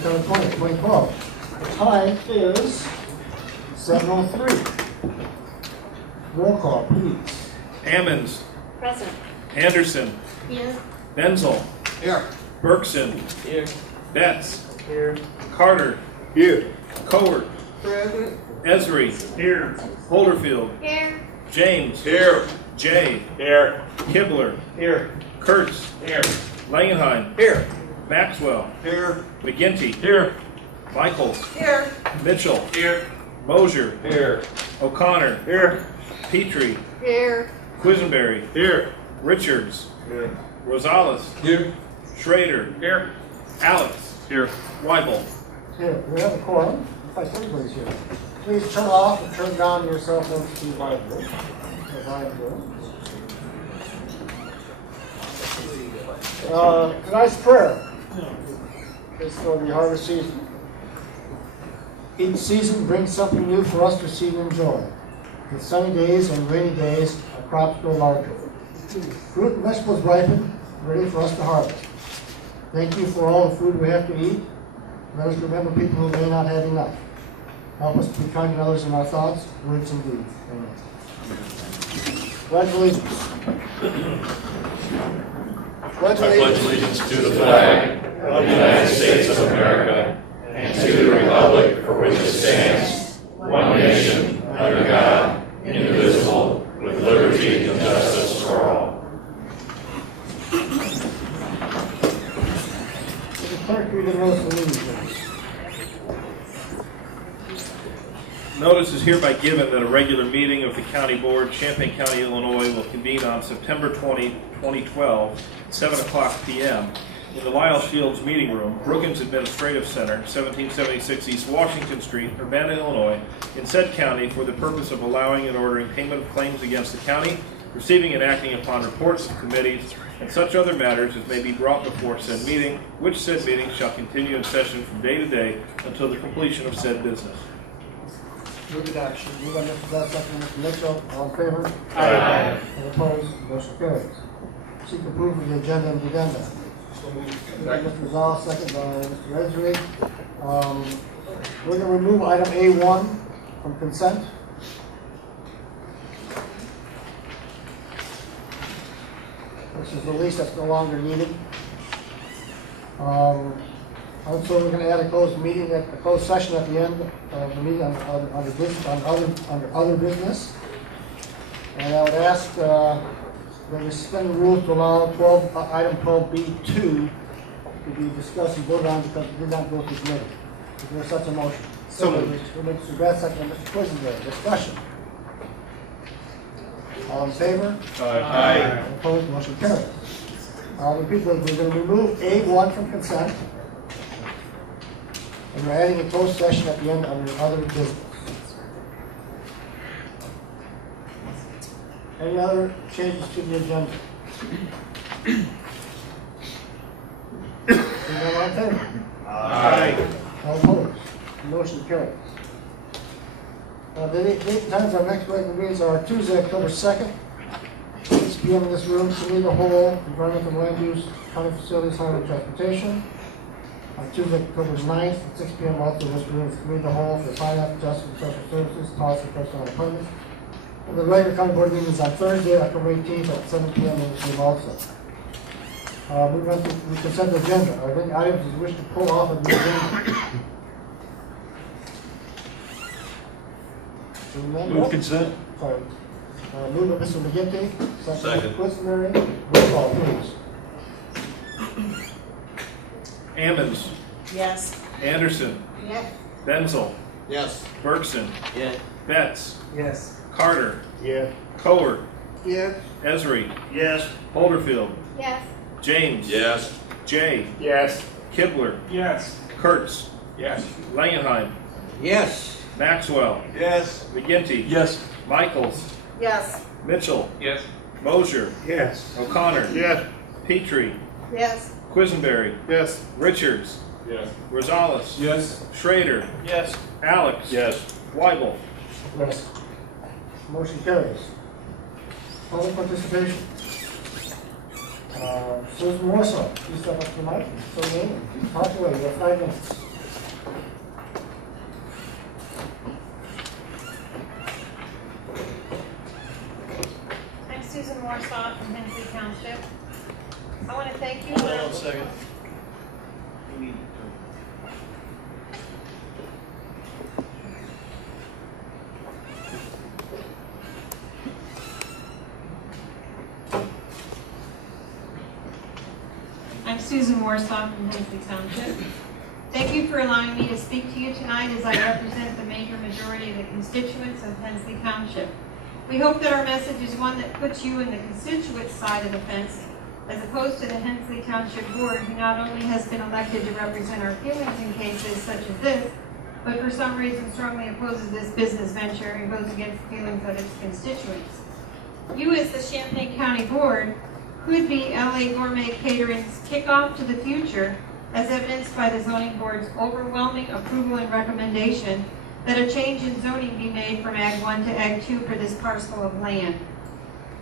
September 20th, 2012. The time is 7:03. Roll call, please. Ammons. Present. Anderson. Here. Benzel. Here. Bergson. Here. Betts. Here. Carter. Here. Cowart. Present. Esri. Here. Holderfield. Here. James. Here. Jay. Here. Kibler. Here. Kurtz. Here. Langenheim. Here. Maxwell. Here. McGinty. Here. Michaels. Here. Mitchell. Here. Mosier. Here. O'Connor. Here. Petrie. Here. Quisenberry. Here. Richards. Here. Rosales. Here. Schrader. Here. Alex. Here. Weibel. Here, we have a quorum. Looks like everybody's here. Please turn off and turn down your cell phones to vibrate, as I am doing. Tonight's prayer is for the harvest season. Each season brings something new for us to see and enjoy. With sunny days and rainy days, our crops grow larger. Fruit and vegetables ripen, ready for us to harvest. Thank you for all the food we have to eat. Let us remember people who may not have enough. Help us to be kind to others in our thoughts, words, and deeds. Amen. Pledge allegiance. I pledge allegiance to the flag of the United States of America and to the republic for which it stands, one nation, under God, indivisible, with liberty and justice for all. Will the clerk read the notice of the meeting, please? Notice is hereby given that a regular meeting of the County Board, Champaign County, Illinois, will convene on September 20, 2012, at 7 o'clock p.m. in the Lyle Shields Meeting Room, Brookings Administrative Center, 1776 East Washington Street, Urbana, Illinois, in said county for the purpose of allowing and ordering payment of claims against the county, receiving and acting upon reports of committees, and such other matters as may be brought before said meeting, which said meeting shall continue in session from day to day until the completion of said business. Move adoption. Move by Mr. Best, second by Mr. Mitchell. All in favor? Aye. All opposed? Motion carries. Seek approval of the agenda and the addenda. Moved by Mr. Rosales, second by Mr. Esri. We're going to remove item A1 from consent. Which is the lease that's no longer needed. Also, we're going to add a closed meeting, a closed session at the end of the meeting under other business. And I would ask that we suspend the rules to allow item 12B2 to be discussed and voted on because it did not go through committee. Is there such a motion? So moved. Mr. Best, second by Mr. Quisenberry. Discussion. All in favor? Aye. All opposed? Motion carries. I'll repeat those. We're going to remove A1 from consent. And we're adding a closed session at the end under other business. Any other changes to the agenda? Seeing none, all in favor? Aye. All opposed? Motion carries. The date and times of our next regular meetings are Tuesday, October 2nd, 6 p.m. in this room, Committee of the Whole, Environmental Land Use, County Facilities, Highway and Transportation. On Tuesday, October 9th, at 6 p.m. also in this room, Committee of the Whole for Finance, Justice, and Social Services, Policy, and Personnel Appointments. And the regular county board meeting is on Thursday, October 18th at 7 p.m. in this room also. Moving on to the consent agenda. Are there any items you wish to pull off of the agenda? Move consent. Sorry. Move by Mr. McGinty, second by Mr. Second. Quisenberry. Roll call, please. Ammons. Yes. Anderson. Yes. Benzel. Yes. Bergson. Yes. Betts. Yes. Carter. Yes. Cowart. Yes. Esri. Yes. Holderfield. Yes. James. Yes. Jay. Yes. Kibler. Yes. Kurtz. Yes. Langenheim. Yes. Maxwell. Yes. McGinty. Yes. Michaels. Yes. Mitchell. Yes. Mosier. Yes. O'Connor. Yes. Petrie. Yes. Quisenberry. Yes. Richards. Yes. Rosales. Yes. Schrader. Yes. Alex. Yes. Weibel. Yes. Motion carries. Public participation. Susan Warsaw, please step up to the mic. So name, talk away. You have 5 minutes. I'm Susan Warsaw from Hensley Township. I want to thank you. Hold on a second. We need I'm Susan Warsaw from Hensley Township. Thank you for allowing me to speak to you tonight as I represent the major majority of the constituents of Hensley Township. We hope that our message is one that puts you in the constituent side of the fence, as opposed to the Hensley Township Board, who not only has been elected to represent our feelings in cases such as this, but for some reason strongly opposes this business venture and goes against the feelings of its constituents. You, as the Champaign County Board, could be LA Gourmet Catering's kickoff to the future, as evidenced by the Zoning Board's overwhelming approval and recommendation that a change in zoning be made from Ag 1 to Ag 2 for this parcel of land.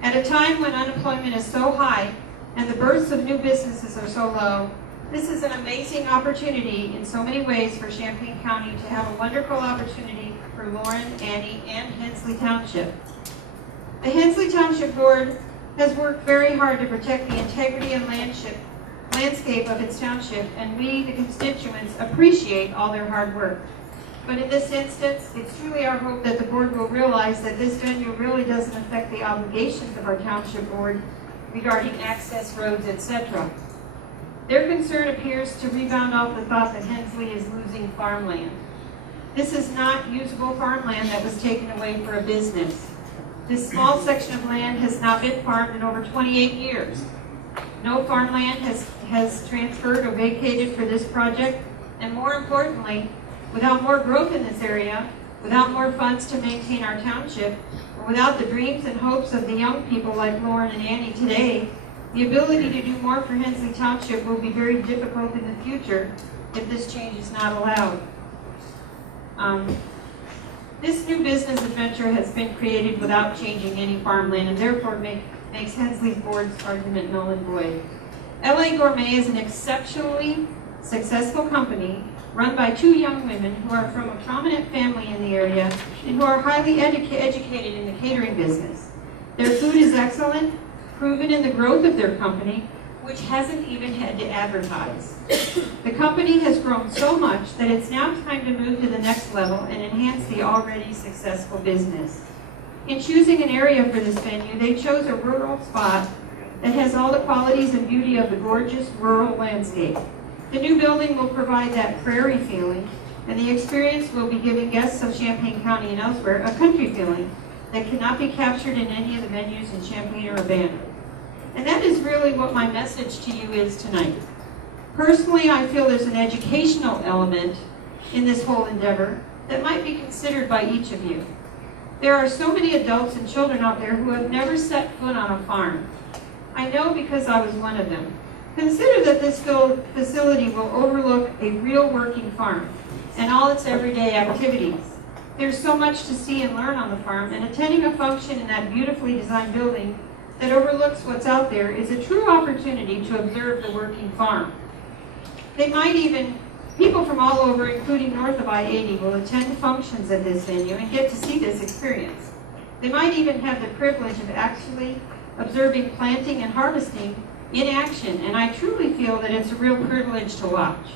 At a time when unemployment is so high and the births of new businesses are so low, this is an amazing opportunity in so many ways for Champaign County to have a wonderful opportunity for Lauren, Annie, and Hensley Township. The Hensley Township Board has worked very hard to protect the integrity and landscape of its township, and we, the constituents, appreciate all their hard work. But in this instance, it's truly our hope that the board will realize that this venue really doesn't affect the obligations of our township board regarding access roads, etc. Their concern appears to rebound off the thought that Hensley is losing farmland. This is not usable farmland that was taken away for a business. This small section of land has not been farmed in over 28 years. No farmland has transferred or vacated for this project, and more importantly, without more growth in this area, without more funds to maintain our township, or without the dreams and hopes of the young people like Lauren and Annie today, the ability to do more for Hensley Township will be very difficult in the future if this change is not allowed. This new business adventure has been created without changing any farmland, and therefore makes Hensley's board's argument null and void. LA Gourmet is an exceptionally successful company run by two young women who are from a prominent family in the area and who are highly educated in the catering business. Their food is excellent, proven in the growth of their company, which hasn't even had to advertise. The company has grown so much that it's now time to move to the next level and enhance the already successful business. In choosing an area for this venue, they chose a rural spot that has all the qualities and beauty of the gorgeous rural landscape. The new building will provide that prairie feeling, and the experience will be giving guests of Champaign County and elsewhere a country feeling that cannot be captured in any of the venues in Champaign or Urbana. And that is really what my message to you is tonight. Personally, I feel there's an educational element in this whole endeavor that might be considered by each of you. There are so many adults and children out there who have never set foot on a farm. I know because I was one of them. Consider that this facility will overlook a real working farm and all its everyday activities. There's so much to see and learn on the farm, and attending a function in that beautifully designed building that overlooks what's out there is a true opportunity to observe the working farm. People from all over, including north of I-80, will attend functions at this venue and get to see this experience. They might even have the privilege of actually observing planting and harvesting in action, and I truly feel that it's a real privilege to watch.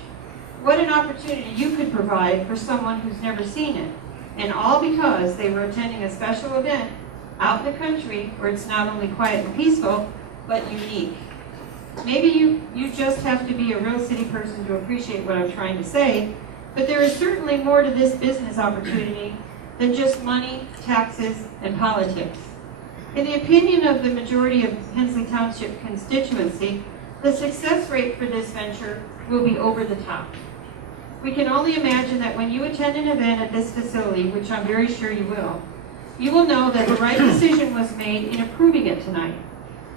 What an opportunity you could provide for someone who's never seen it, and all because they were attending a special event out in the country where it's not only quiet and peaceful, but unique. Maybe you just have to be a real city person to appreciate what I'm trying to say, but there is certainly more to this business opportunity than just money, taxes, and politics. In the opinion of the majority of Hensley Township constituency, the success rate for this venture will be over the top. We can only imagine that when you attend an event at this facility, which I'm very sure you will know that the right decision was made in approving it tonight,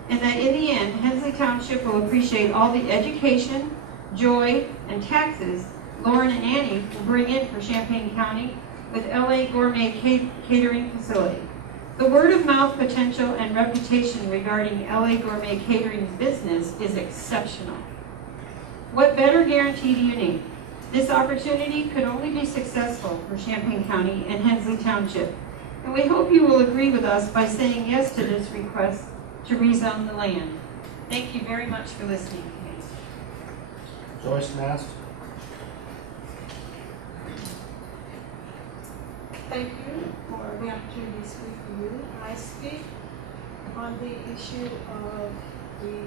and that in the end, Hensley Township will appreciate all the education, joy, and taxes Lauren and Annie will bring in for Champaign County with LA Gourmet Catering Facility. The word-of-mouth potential and reputation regarding LA Gourmet Catering's business is exceptional. What better guarantee do you need? This opportunity could only be successful for Champaign County and Hensley Township, and we hope you will agree with us by saying yes to this request to rezone the land. Thank you very much for listening to me. Joyce Mast. Thank you for the opportunity to speak to you. I speak on the issue of the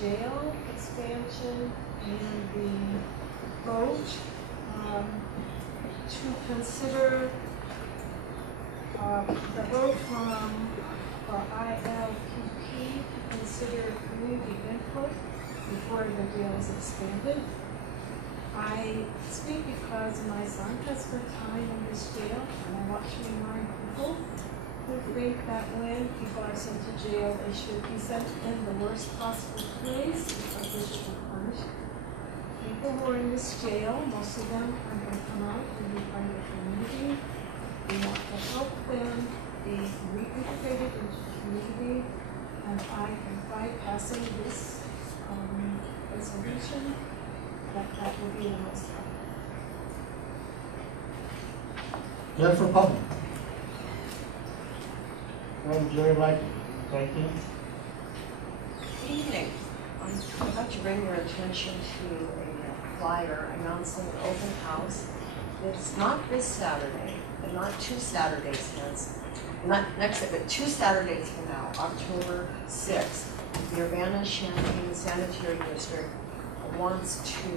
jail expansion and the vote to consider the vote for ILPP to consider community input before the jail is expanded. I speak because my son has spent time in this jail, and I want to remind people who think that when people are sent to jail, they should be sent in the worst possible place because they should be punished. People who are in this jail, most of them are going to come out and be part of the community. We want to help them be reintegrated into the community, and I think by passing this resolution, that will be the most helpful. Jennifer Putnam. Well, Jerry, like, thank you. Good evening. I'd like to bring your attention to a flyer announcing an open house. It's not this Saturday, and not 2 Saturdays hence, not next, but 2 Saturdays from now, October 6th. The Urbana-Champaign Sanitary District wants to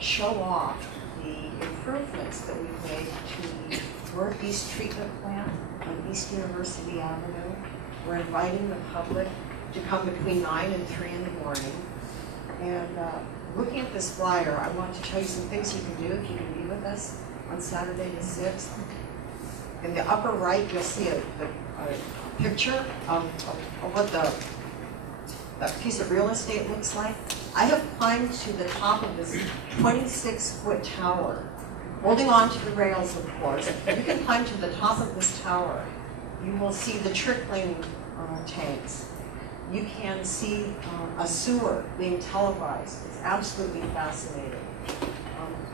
show off the improvements that we've made to the Northeast Treatment Plant on East University Avenue. We're inviting the public to come between 9 and 3 in the morning. And looking at this flyer, I want to tell you some things you can do if you can be with us on Saturday the 6th. In the upper right, you'll see a picture of what that piece of real estate looks like. I have climbed to the top of this 26-foot tower, holding on to the rails, of course. You can climb to the top of this tower. You will see the trickling tanks. You can see a sewer being televised. It's absolutely fascinating.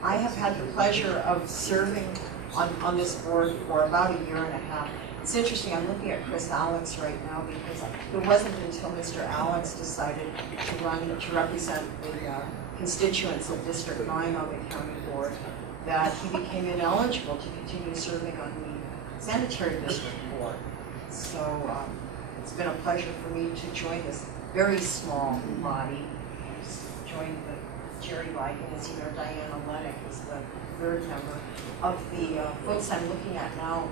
I have had the pleasure of serving on this board for about 1.5 years. It's interesting, I'm looking at Chris Alex right now because it wasn't until Mr. Alex decided to represent the constituents of District 9 on the county board that he became ineligible to continue serving on the sanitary district board. So it's been a pleasure for me to join this very small body. Joined with Jerry Like and as you know, Diana Lennox is the 3rd member. Of the folks I'm looking at now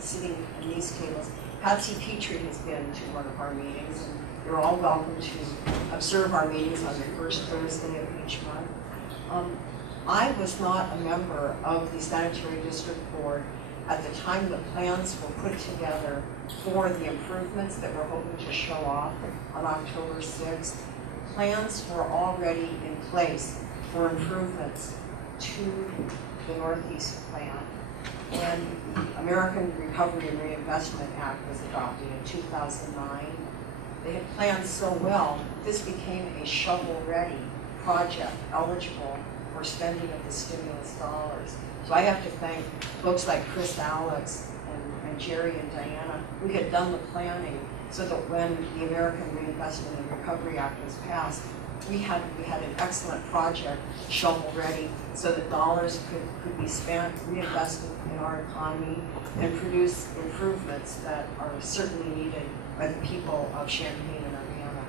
sitting in these tables, Patsy Petrie has been to one of our meetings, and you're all welcome to observe our meetings on the first Thursday of each month. I was not a member of the Sanitary District Board at the time the plans were put together for the improvements that we're hoping to show off on October 6th. Plans were already in place for improvements to the Northeast plant when the American Recovery and Reinvestment Act was adopted in 2009. They had planned so well, this became a shovel-ready project eligible for spending of the stimulus dollars. So I have to thank folks like Chris Alex and Jerry and Diana who had done the planning so that when the American Reinvestment and Recovery Act was passed, we had an excellent project shovel-ready so that dollars could be spent, reinvested in our economy, and produce improvements that are certainly needed by the people of Champaign and Urbana.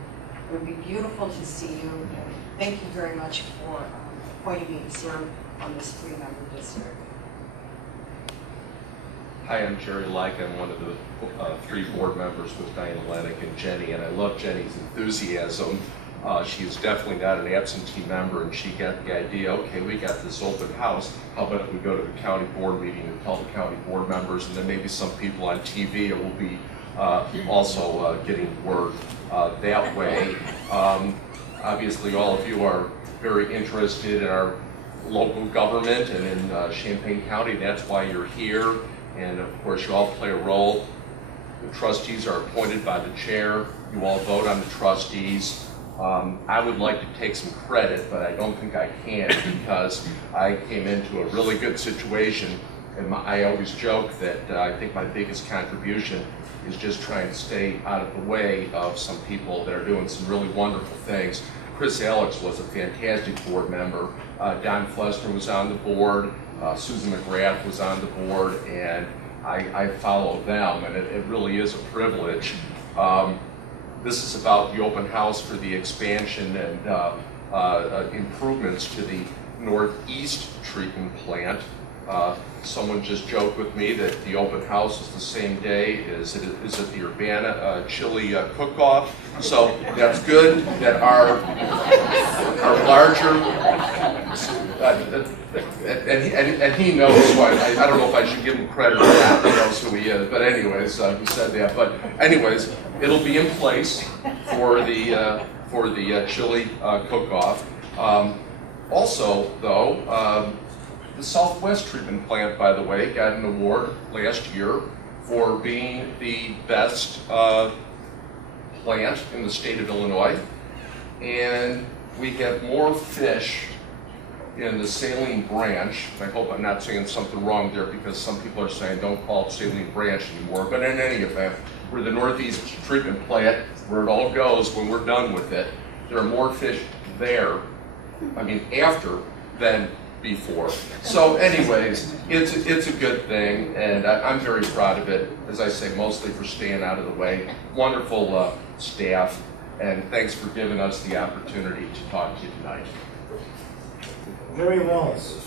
It would be beautiful to see you, and thank you very much for appointing me to serve on this 3-member district. Hi, I'm Jerry Like. I'm one of the 3 board members with Diana Lennox and Jenny, and I love Jenny's enthusiasm. She is definitely not an absentee member, and she got the idea, okay, we got this open house, how about if we go to the county board meeting and tell the county board members, and then maybe some people on TV will be also getting word that way. Obviously, all of you are very interested in our local government and in Champaign County. That's why you're here, and of course, you all play a role. The trustees are appointed by the chair. You all vote on the trustees. I would like to take some credit, but I don't think I can because I came into a really good situation. And I always joke that I think my biggest contribution is just trying to stay out of the way of some people that are doing some really wonderful things. Chris Alex was a fantastic board member. Don Flester was on the board. Susan McGrath was on the board, and I follow them, and it really is a privilege. This is about the open house for the expansion and improvements to the northeast treatment plant. Someone just joked with me that the open house is the same day as it is at the Urbana chili cook-off. So that's good that our larger, and he knows, so I don't know if I should give him credit or not, he knows who he is, but anyways, he said that. But anyways, it'll be in place for the chili cook-off. Also, though, the Southwest Treatment Plant, by the way, got an award last year for being the best plant in the state of Illinois. And we have more fish in the saline branch. I hope I'm not saying something wrong there because some people are saying don't call it saline branch anymore. But in any event, we're the Northeast Treatment Plant, where it all goes when we're done with it. There are more fish there, after, than before. So anyways, it's a good thing, and I'm very proud of it, as I say, mostly for staying out of the way. Wonderful staff, and thanks for giving us the opportunity to talk to you tonight. Mary Wallace.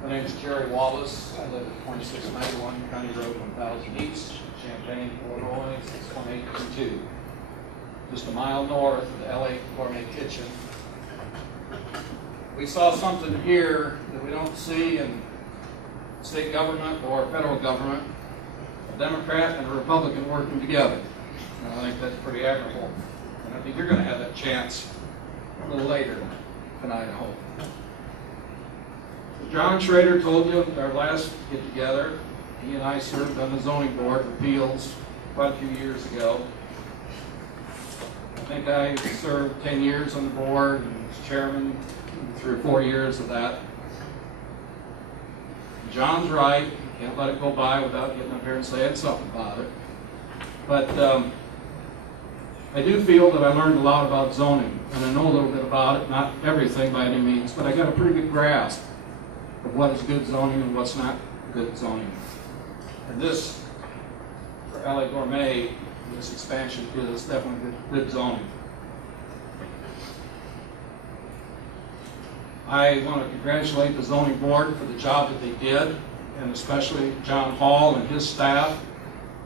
My name is Jerry Wallace. I live at 2691 County Road 1000 East, Champaign, Illinois, 61822. Just a mile north of the LA Gourmet Kitchen. We saw something here that we don't see in state government or federal government, a Democrat and a Republican working together. And I think that's pretty admirable. And I think you're going to have that chance a little later tonight, I hope. John Schrader told you at our last get-together, he and I served on the zoning board of appeals quite a few years ago. I think I served 10 years on the board and was chairman 3 or 4 years of that. John's right. You can't let it go by without getting up here and saying something about it. But I do feel that I learned a lot about zoning, and I know a little bit about it, not everything by any means, but I got a pretty good grasp of what is good zoning and what's not good zoning. And this, for LA Gourmet, this expansion is definitely good zoning. I want to congratulate the zoning board for the job that they did, and especially John Hall and his staff.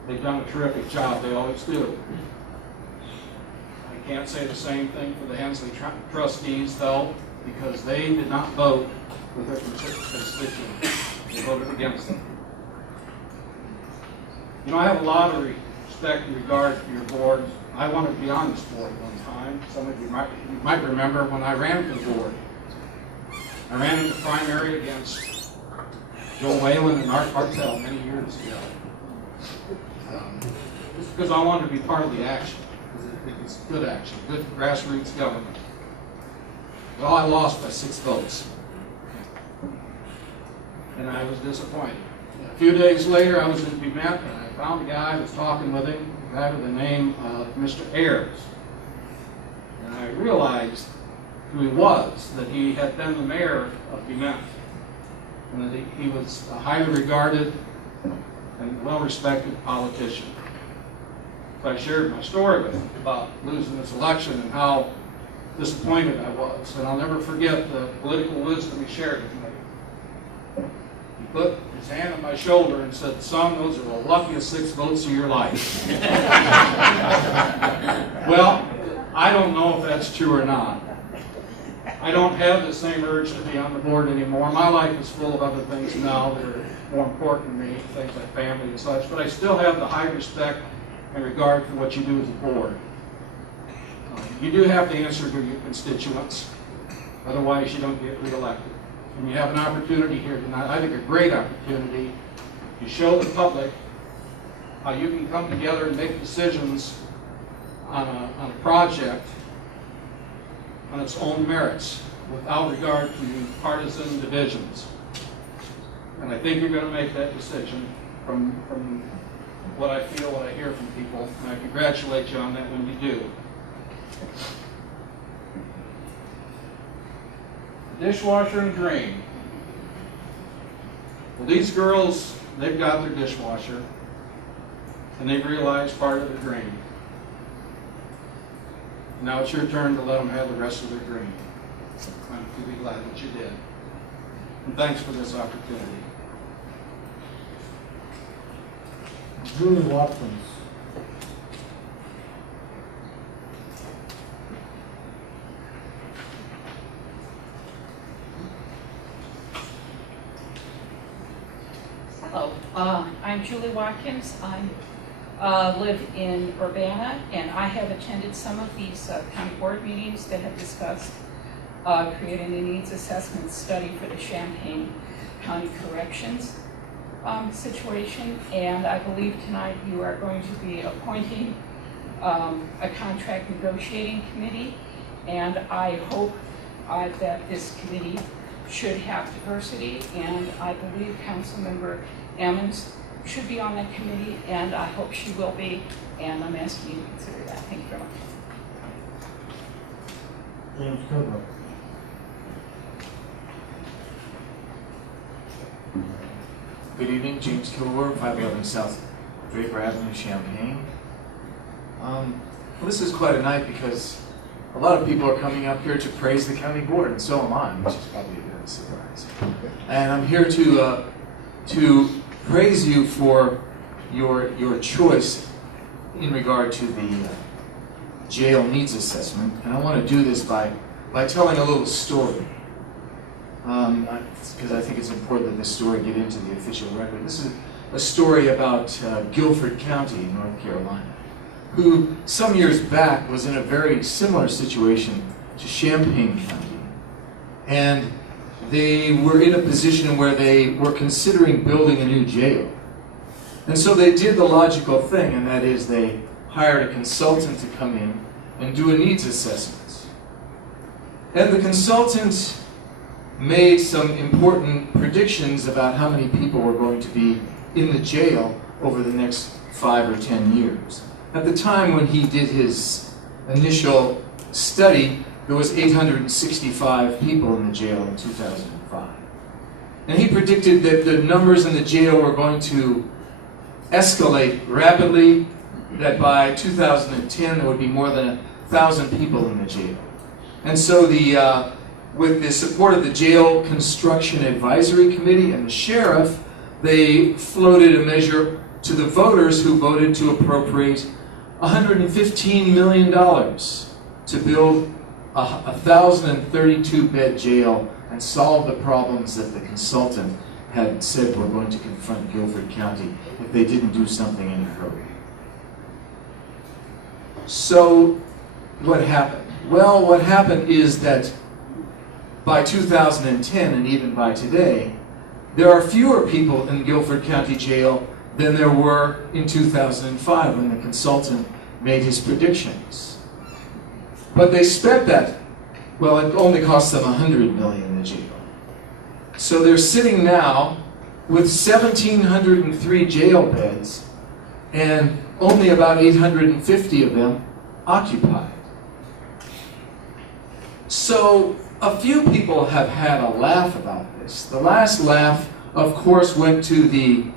They've done a terrific job, they always do. I can't say the same thing for the Hensley trustees, though, because they did not vote with their constituents. They voted against them. You know, I have a lot of respect and regard for your board. I wanted to be on this board one time. Some of you might remember when I ran for the board. I ran in the primary against Joe Whalen and Art Bartell many years ago. Just because I wanted to be part of the action. Because it's good action, good grassroots government. Well, I lost by 6 votes. And I was disappointed. A few days later, I was in Bement, and I found a guy, I was talking with him, a guy by the name of Mr. Ayers. And I realized who he was, that he had been the mayor of Bement, and that he was a highly regarded and well-respected politician. So I shared my story with him about losing this election and how disappointed I was. And I'll never forget the political wisdom he shared with me. He put his hand on my shoulder and said, "Son, those are the luckiest 6 votes of your life." Well, I don't know if that's true or not. I don't have the same urge to be on the board anymore. My life is full of other things now that are more important to me, things like family and such, but I still have the high respect and regard for what you do as a board. You do have to answer to your constituents, otherwise you don't get reelected. And you have an opportunity here tonight, I think a great opportunity, to show the public how you can come together and make decisions on a project on its own merits without regard to partisan divisions. And I think you're going to make that decision from what I feel, what I hear from people, and I congratulate you on that when you do. Dishwasher and drain. Well, these girls, they've got their dishwasher, and they've realized part of the drain. Now it's your turn to let them have the rest of their drain. I'm really glad that you did. And thanks for this opportunity. Julie Watkins. Hello, I'm Julie Watkins. I live in Urbana, and I have attended some of these county board meetings that have discussed creating a needs assessment study for the Champaign County Corrections situation, and I believe tonight you are going to be appointing a contract negotiating committee, and I hope that this committee should have diversity, and I believe Councilmember Ammons should be on that committee, and I hope she will be, and I'm asking you to consider that. Thank you very much. James Kilbrook. Good evening, James Kilgore, 511 South Draper Avenue, Champaign. Well, this is quite a night because a lot of people are coming up here to praise the county board, and so am I, which is probably a bit of a surprise. And I'm here to praise you for your choice in regard to the jail needs assessment. And I want to do this by telling a little story. Because I think it's important that this story get into the official record. This is a story about Guilford County in North Carolina, who some years back was in a very similar situation to Champaign County. And they were in a position where they were considering building a new jail. And so they did the logical thing, and that is they hired a consultant to come in and do a needs assessment. And the consultant made some important predictions about how many people were going to be in the jail over the next 5 or 10 years. At the time when he did his initial study, there was 865 people in the jail in 2005. And he predicted that the numbers in the jail were going to escalate rapidly, that by 2010 there would be more than 1,000 people in the jail. And so with the support of the Jail Construction Advisory Committee and the sheriff, they floated a measure to the voters who voted to appropriate $115 million to build a 1,032-bed jail and solve the problems that the consultant had said were going to confront Guilford County if they didn't do something in a hurry. So what happened? Well, what happened is that by 2010 and even by today, there are fewer people in Guilford County Jail than there were in 2005 when the consultant made his predictions. But they spent that, well, it only cost them $100 million in the jail. So they're sitting now with 1,703 jail beds and only about 850 of them occupied. So a few people have had a laugh about this. The last laugh, of course, went to the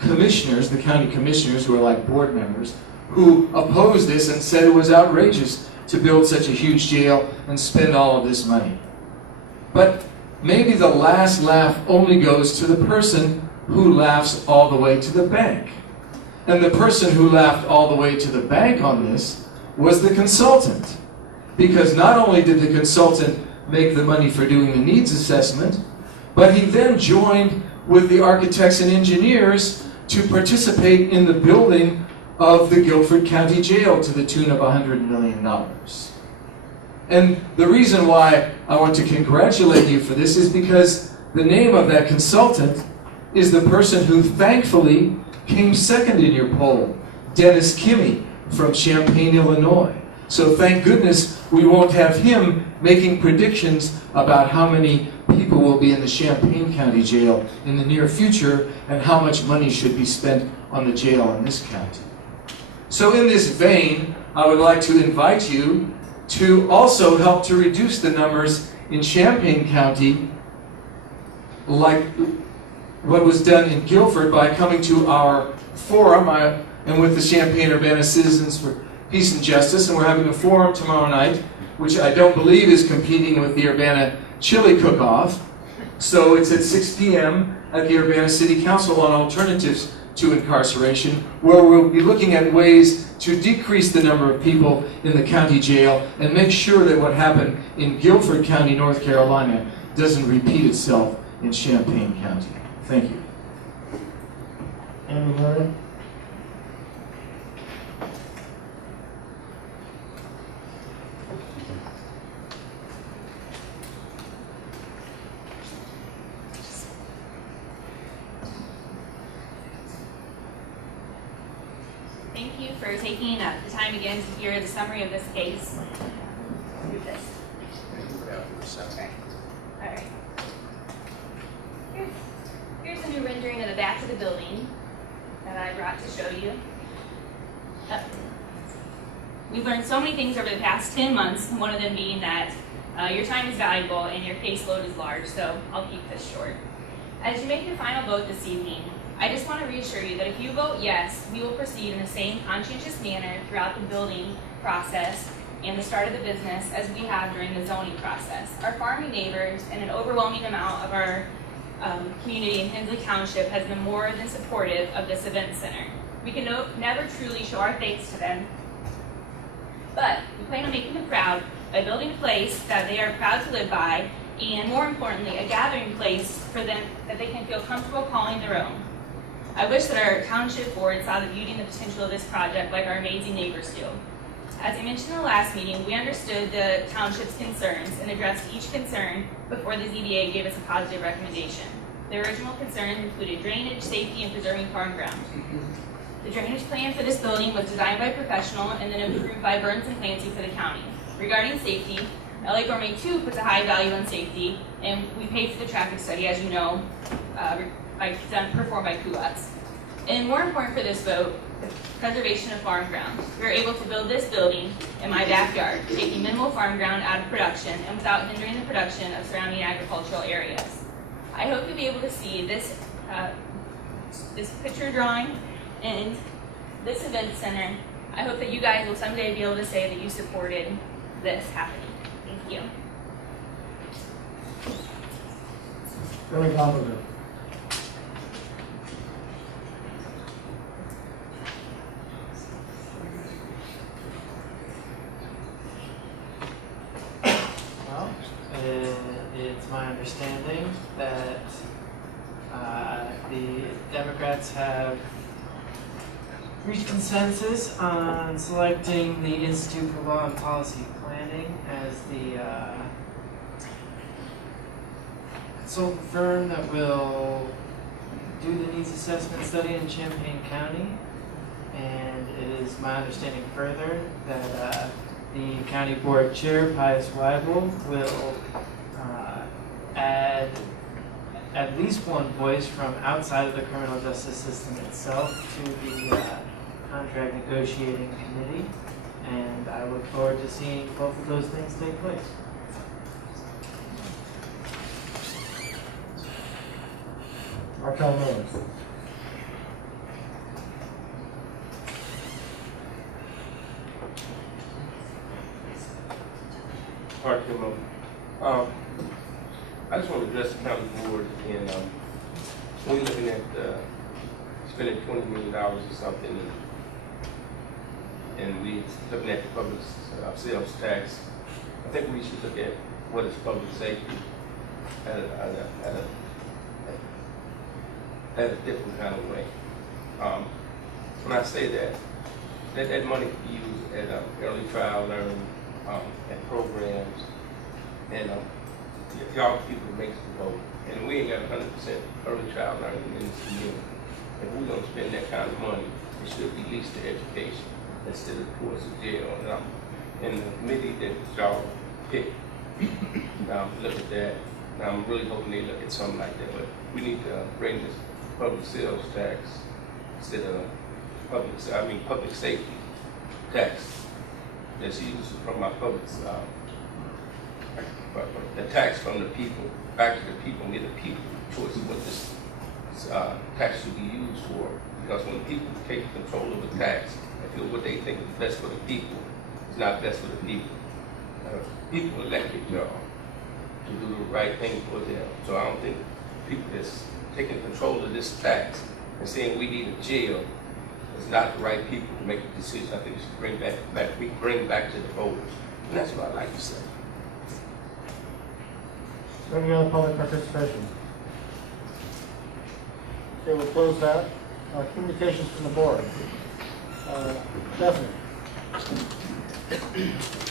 commissioners, the county commissioners, who are like board members, who opposed this and said it was outrageous to build such a huge jail and spend all of this money. But maybe the last laugh only goes to the person who laughs all the way to the bank. And the person who laughed all the way to the bank on this was the consultant. Because not only did the consultant make the money for doing the needs assessment, but he then joined with the architects and engineers to participate in the building of the Guilford County Jail to the tune of $100 million. And the reason why I want to congratulate you for this is because the name of that consultant is the person who thankfully came second in your poll, Dennis Kimmy from Champaign, Illinois. So thank goodness we won't have him making predictions about how many people will be in the Champaign County Jail in the near future and how much money should be spent on the jail in this county. So in this vein, I would like to invite you to also help to reduce the numbers in Champaign County, like what was done in Guilford, by coming to our forum. And with the Champaign-Urbana Citizens for Peace and Justice, and we're having a forum tomorrow night, which I don't believe is competing with the Urbana Chili Cook-Off. So it's at 6 p.m. at the Urbana City Council on alternatives to incarceration, where we'll be looking at ways to decrease the number of people in the county jail and make sure that what happened in Guilford County, North Carolina, doesn't repeat itself in Champaign County. Thank you. Andy Murray? Thank you for taking the time again to hear the summary of this case. Do this. Okay. All right. Here's a new rendering of the back of the building that I brought to show you. We've learned so many things over the past 10 months, one of them being that your time is valuable and your caseload is large, so I'll keep this short. As you make your final vote this evening, I just want to reassure you that if you vote yes, we will proceed in the same conscientious manner throughout the building process and the start of the business as we have during the zoning process. Our farming neighbors and an overwhelming amount of our community in Hensley Township has been more than supportive of this event center. We can never truly show our thanks to them, but we plan on making them proud by building a place that they are proud to live by, and more importantly, a gathering place for them that they can feel comfortable calling their own. I wish that our township board saw the beauty and the potential of this project like our amazing neighbors do. As I mentioned in the last meeting, we understood the township's concerns and addressed each concern before the ZBA gave us a positive recommendation. The original concerns included drainage, safety, and preserving farm ground. The drainage plan for this building was designed by a professional and then approved by Burns and Clancy for the county. Regarding safety, LA Gourmet 2 puts a high value on safety, and we paid for the traffic study, as you know, performed by Kulatz. And more important for this vote, preservation of farm ground. We were able to build this building in my backyard, taking minimal farm ground out of production and without hindering the production of surrounding agricultural areas. I hope you'll be able to see this picture drawing and this event center. I hope that you guys will someday be able to say that you supported this happening. Thank you. Billy Gomberger. Well, it's my understanding that the Democrats have reached consensus on selecting the Institute for Law and Policy Planning as the consultant firm that will do the needs assessment study in Champaign County. And it is my understanding further that the county board chair, Pius Weibel, will add at least one voice from outside of the criminal justice system itself to the contract negotiating committee, and I look forward to seeing both of those things take place. Markel Miller. Mark Kimmel. I just want to address the county board, and we're looking at spending $20 million or something, and we looking at the public sales tax. I think we should look at what is public safety at a different kind of way. When I say that money can be used at early trial learning, and programs, and y'all people makes the vote. And we ain't got 100% early child learning in this community. If we're gonna spend that kind of money, it should be leased to education instead of towards the jail. And I'm in the committee that y'all picked. Now, look at that. Now, I'm really hoping they look at something like that, but we need to bring this public sales tax instead of public safety tax. That's used from our public, the tax from the people, back to the people, and give the people choice of what this tax should be used for. Because when people take control of the tax, I feel what they think is best for the people is not best for the people. People elected y'all to do the right thing for them. So I don't think people that's taking control of this tax and saying we need a jail is not the right people to make a decision. I think we should bring back to the voters. And that's what I'd like to say. Any other public participation? Okay, we'll close that. Communications from the board. Stephanie.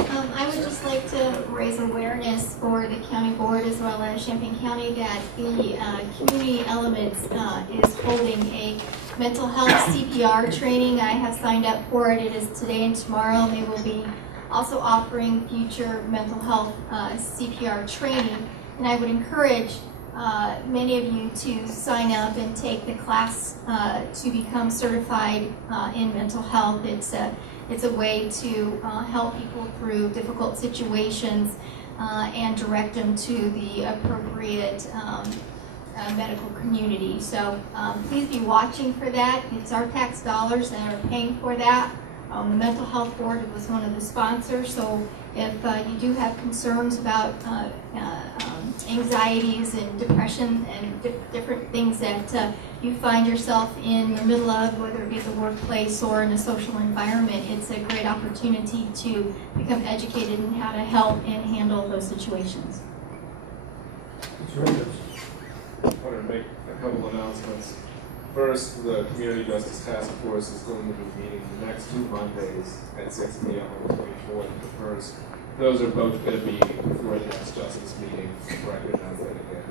I would just like to raise awareness for the county board as well as Champaign County that the community elements is holding a mental health CPR training. I have signed up for it. It is today and tomorrow, and they will be also offering future mental health CPR training. And I would encourage many of you to sign up and take the class to become certified in mental health. It's a way to help people through difficult situations and direct them to the appropriate medical community. So please be watching for that. It's our tax dollars that are paying for that. The Mental Health Board was one of the sponsors, so if you do have concerns about anxieties and depression and different things that you find yourself in the middle of, whether it be at the workplace or in a social environment, it's a great opportunity to become educated in how to help and handle those situations. I wanted to make a couple announcements. First, the Community Justice Task Force is going to be meeting the next 2 Mondays at 6 p.m. on the 24th and the 1st. Those are both going to be before the Mass Justice meeting, recognize that again.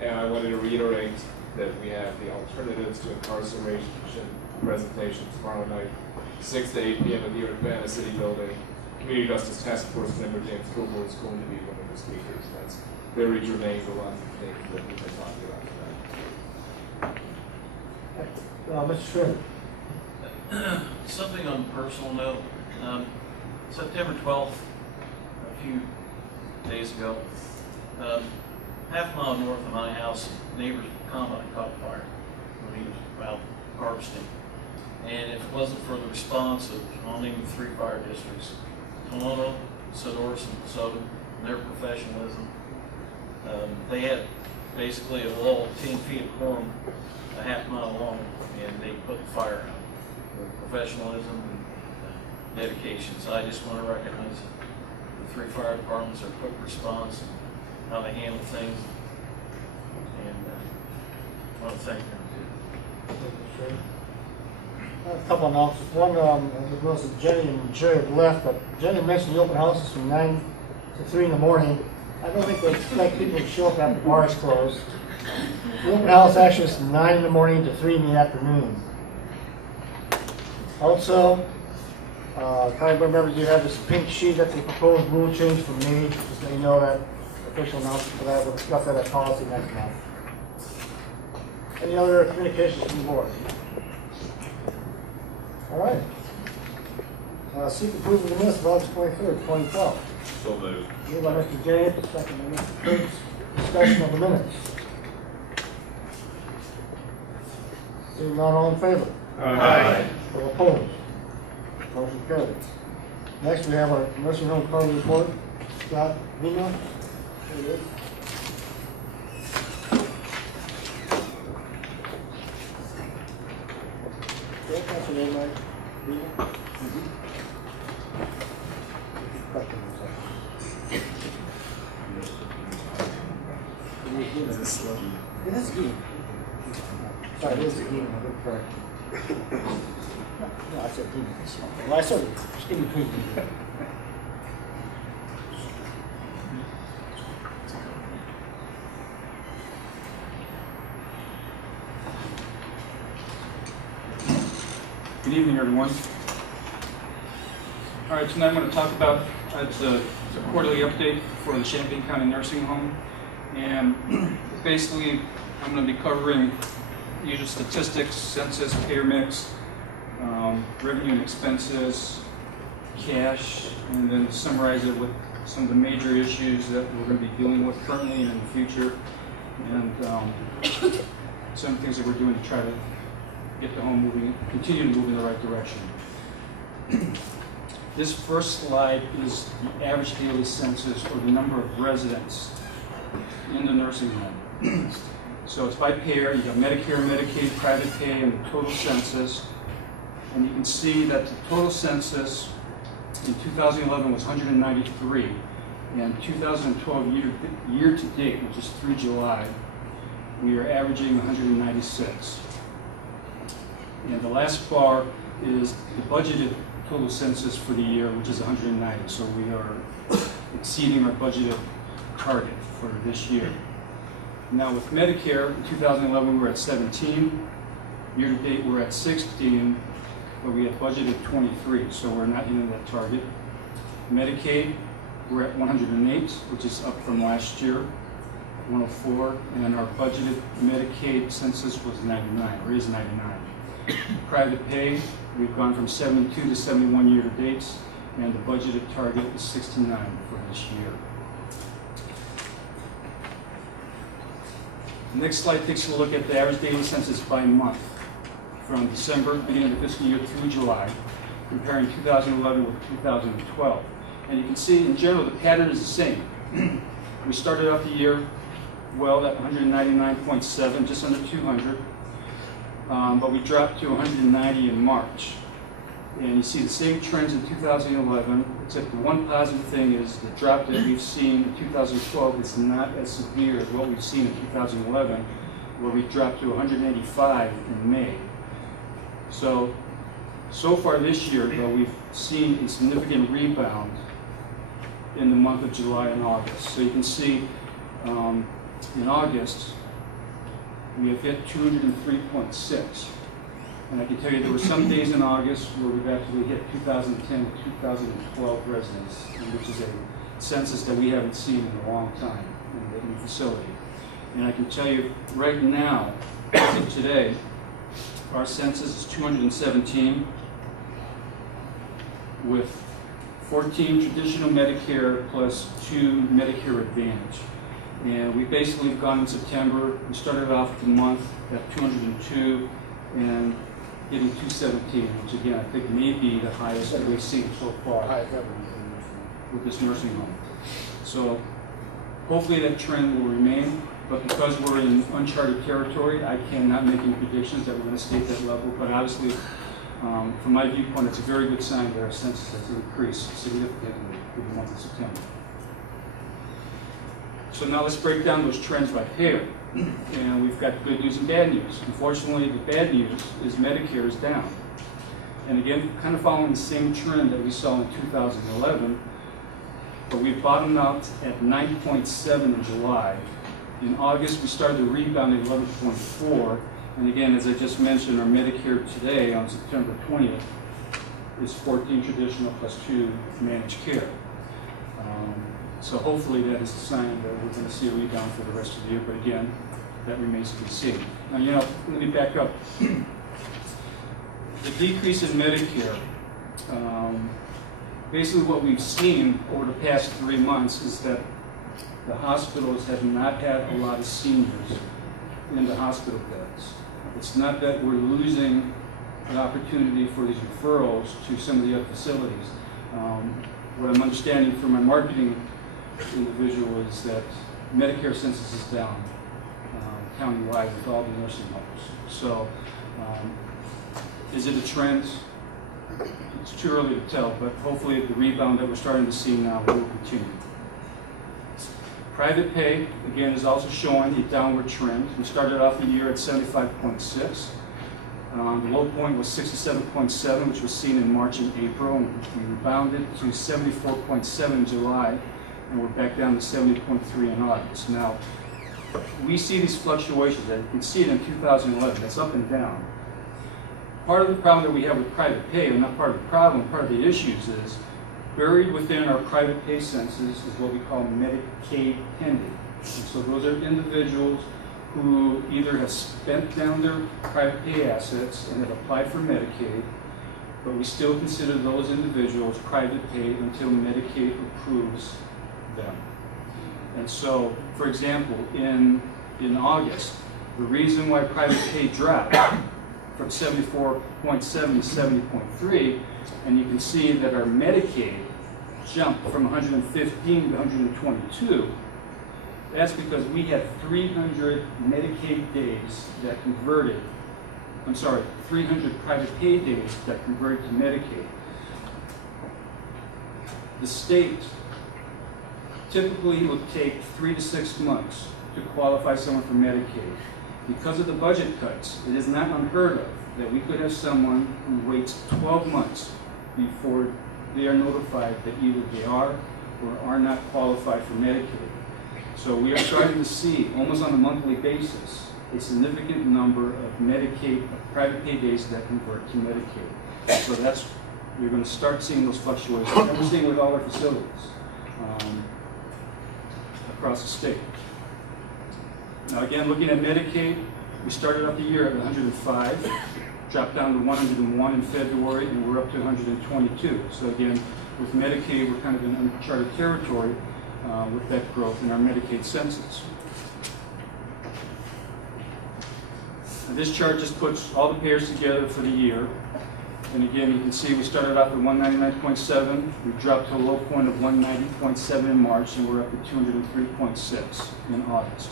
And I wanted to reiterate that we have the Alternatives to Incarceration presentation tomorrow night, 6 to 8 p.m. at the Urbana City Building. Community Justice Task Force member James Coble is going to be one of the speakers. That's very germane to lots of things that we've been talking about tonight. Mr. Schroeder. Something on a personal note. September 12th, a few days ago, half a mile north of my house, neighbor's combine caught fire when he was out harvesting. And if it wasn't for the response of only 3 fire districts, Toronto, Sonoris, and Soda, and their professionalism, they had basically a wall 10 feet of corn a half mile long, and they put the fire out. Their professionalism and dedication. So I just want to recognize the 3 fire departments, their quick response, and how they handle things. And I want to thank them too. A couple announcements. One, was Jenny and Jerry have left, but Jenny mentioned the open houses from 9 to 3 in the morning. I don't think they expect people to show up after the bars closed. The open house actually is from 9 in the morning to 3 in the afternoon. Also, county board members, you have this pink sheet that's the proposed rule change from me. Just so you know that official announcement for that. We'll discuss that at policy next month. Any other communications from the board? All right. Seek approval of the minutes of August 23rd, 2012. So moved. Moved by Mr. James, second by Mr. Kurtz. Discussion of the minutes. Seeing none, all in favor? Aye. All opposed? Motion carries. Next, we have our nursing home card report. Scott Vino. Here it is. Okay, that's your name, Mike? Vino? Is this slow? It is good. Sorry, it is good. I did correct. No, I said good. Well, I said, just give me good. Good evening, everyone. All right, tonight I'm going to talk about it's a quarterly update for the Champaign County Nursing Home. And basically, I'm going to be covering usual statistics, census, payer mix, revenue and expenses, cash, and then summarize it with some of the major issues that we're going to be dealing with currently and in the future, and some of the things that we're doing to try to get the home moving, continue to move in the right direction. This first slide is the average daily census, or the number of residents in the nursing home. So it's by payer. You got Medicare, Medicaid, private pay, and the total census. And you can see that the total census in 2011 was 193, and 2012 year to date, which is through July, we are averaging 196. And the last bar is the budgeted total census for the year, which is 190. So we are exceeding our budgeted target for this year. Now with Medicare, in 2011 we were at 17. Year to date we're at 16, but we had budgeted 23, so we're not hitting that target. Medicaid, we're at 108, which is up from last year, 104, and our budgeted Medicaid census was 99, or is 99. Private pay, we've gone from 72 to 71 year to dates, and the budgeted target is 69 for this year. The next slide takes a look at the average daily census by month, from December, beginning of the fiscal year, through July, comparing 2011 with 2012. And you can see, in general, the pattern is the same. We started off the year well at 199.7, just under 200. But we dropped to 190 in March. And you see the same trends in 2011, except the one positive thing is the drop that we've seen in 2012 is not as severe as what we've seen in 2011, where we dropped to 185 in May. So far this year, though, we've seen a significant rebound in the month of July and August. So you can see in August, we have hit 203.6. And I can tell you there were some days in August where we've actually hit 2010 to 2012 residents, which is a census that we haven't seen in a long time in the facility. And I can tell you right now, as of today, our census is 217 with 14 traditional Medicare plus 2 Medicare Advantage. And we basically have gone in September. We started off the month at 202 and getting 217, which again I think may be the highest that we've seen so far with this nursing home. So hopefully that trend will remain, but because we're in uncharted territory, I cannot make any predictions that we're going to stay at that level. But obviously, from my viewpoint, it's a very good sign that our census has increased significantly in the month of September. So now let's break down those trends by payer. And we've got good news and bad news. Unfortunately, the bad news is Medicare is down. And again, kind of following the same trend that we saw in 2011, but we bottomed out at 9.7 in July. In August, we started to rebound at 11.4. And again, as I just mentioned, our Medicare today on September 20th is 14 traditional plus 2 managed care. So hopefully that is a sign that we're going to see a rebound for the rest of the year, but again, that remains to be seen. Now, let me back up. The decrease in Medicare, basically what we've seen over the past 3 months is that the hospitals have not had a lot of seniors in the hospital beds. It's not that we're losing an opportunity for these referrals to some of the other facilities. What I'm understanding from my marketing individual is that Medicare census is down countywide with all the nursing homes. So is it a trend? It's too early to tell, but hopefully the rebound that we're starting to see now will continue. Private pay, again, is also showing a downward trend. We started off the year at 75.6. The low point was 67.7, which was seen in March and April. And we rebounded to 74.7 in July, and we're back down to 70.3 in August. Now, we see these fluctuations, and you can see it in 2011. It's up and down. part of the problem that we have with private pay, and not part of the problem, part of the issues is, buried within our private pay census is what we call Medicaid pending. And so those are individuals who either have spent down their private pay assets and have applied for Medicaid, but we still consider those individuals private pay until Medicaid approves them. And so, for example, in August, the reason why private pay dropped from 74.7 to 70.3, and you can see that our Medicaid jumped from 115 to 122, that's because we had 300 Medicaid days that converted, 300 private pay days that converted to Medicaid. The state typically would take 3 to 6 months to qualify someone for Medicaid. Because of the budget cuts, it is not unheard of that we could have someone who waits 12 months before they are notified that either they are or are not qualified for Medicaid. So we are starting to see, almost on a monthly basis, a significant number of Medicaid, private pay days that convert to Medicaid. So we're going to start seeing those fluctuations. And we're seeing with all our facilities across the state. Now again, looking at Medicaid, we started up the year at 105, dropped down to 101 in February, and we're up to 122. So again, with Medicaid, we're kind of in uncharted territory with that growth in our Medicaid census. Now, this chart just puts all the payers together for the year. And again, you can see we started off at 199.7, we dropped to a low point of 190.7 in March, and we're up to 203.6 in August.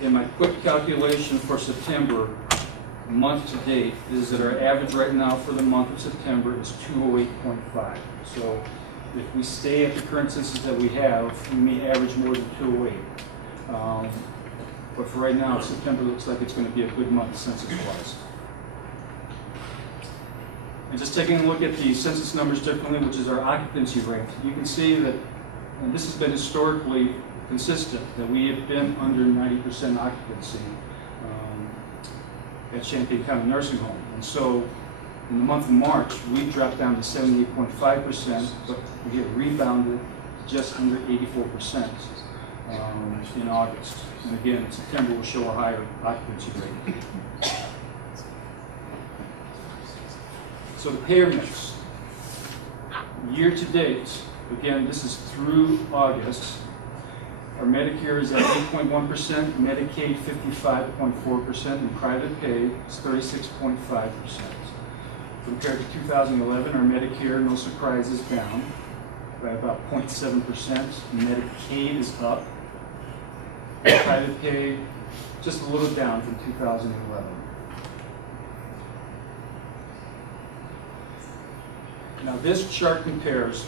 In my quick calculation for September, month to date, is that our average right now for the month of September is 208.5. So if we stay at the current census that we have, we may average more than 208. But for right now, September looks like it's going to be a good month census-wise. And just taking a look at the census numbers differently, which is our occupancy rate, you can see that, and this has been historically consistent, that we have been under 90% occupancy at Champaign County Nursing Home. And so in the month of March, we dropped down to 78.5%, but we had rebounded just under 84% in August. And again, September will show a higher occupancy rate. So the payer mix, year to date, again, this is through August. Our Medicare is at 8.1%, Medicaid 55.4%, and private pay is 36.5%. Compared to 2011, our Medicare, no surprise, is down by about 0.7%. Medicaid is up. Private pay just a little down from 2011. Now this chart compares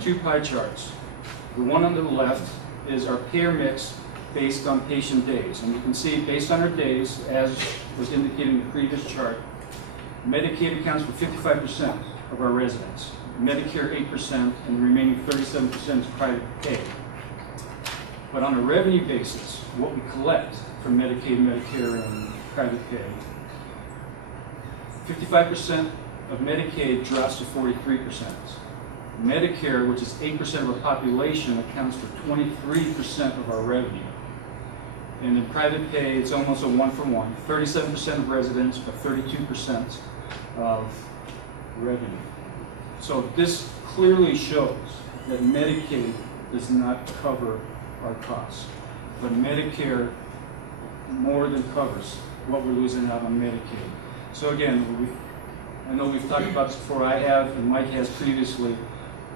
two pie charts. The one on the left is our payer mix based on patient days. And you can see, based on our days, as was indicated in the previous chart, Medicaid accounts for 55% of our residents, Medicare 8%, and the remaining 37% is private pay. But on a revenue basis, what we collect from Medicaid, Medicare, and private pay, 55% of Medicaid drops to 43%. Medicare, which is 8% of our population, accounts for 23% of our revenue. And in private pay, it's almost a one-for-one. 37% of residents, but 32% of revenue. So this clearly shows that Medicaid does not cover our costs. But Medicare more than covers what we're losing out on Medicaid. So again, I know we've talked about this before, I have, and Mike has previously.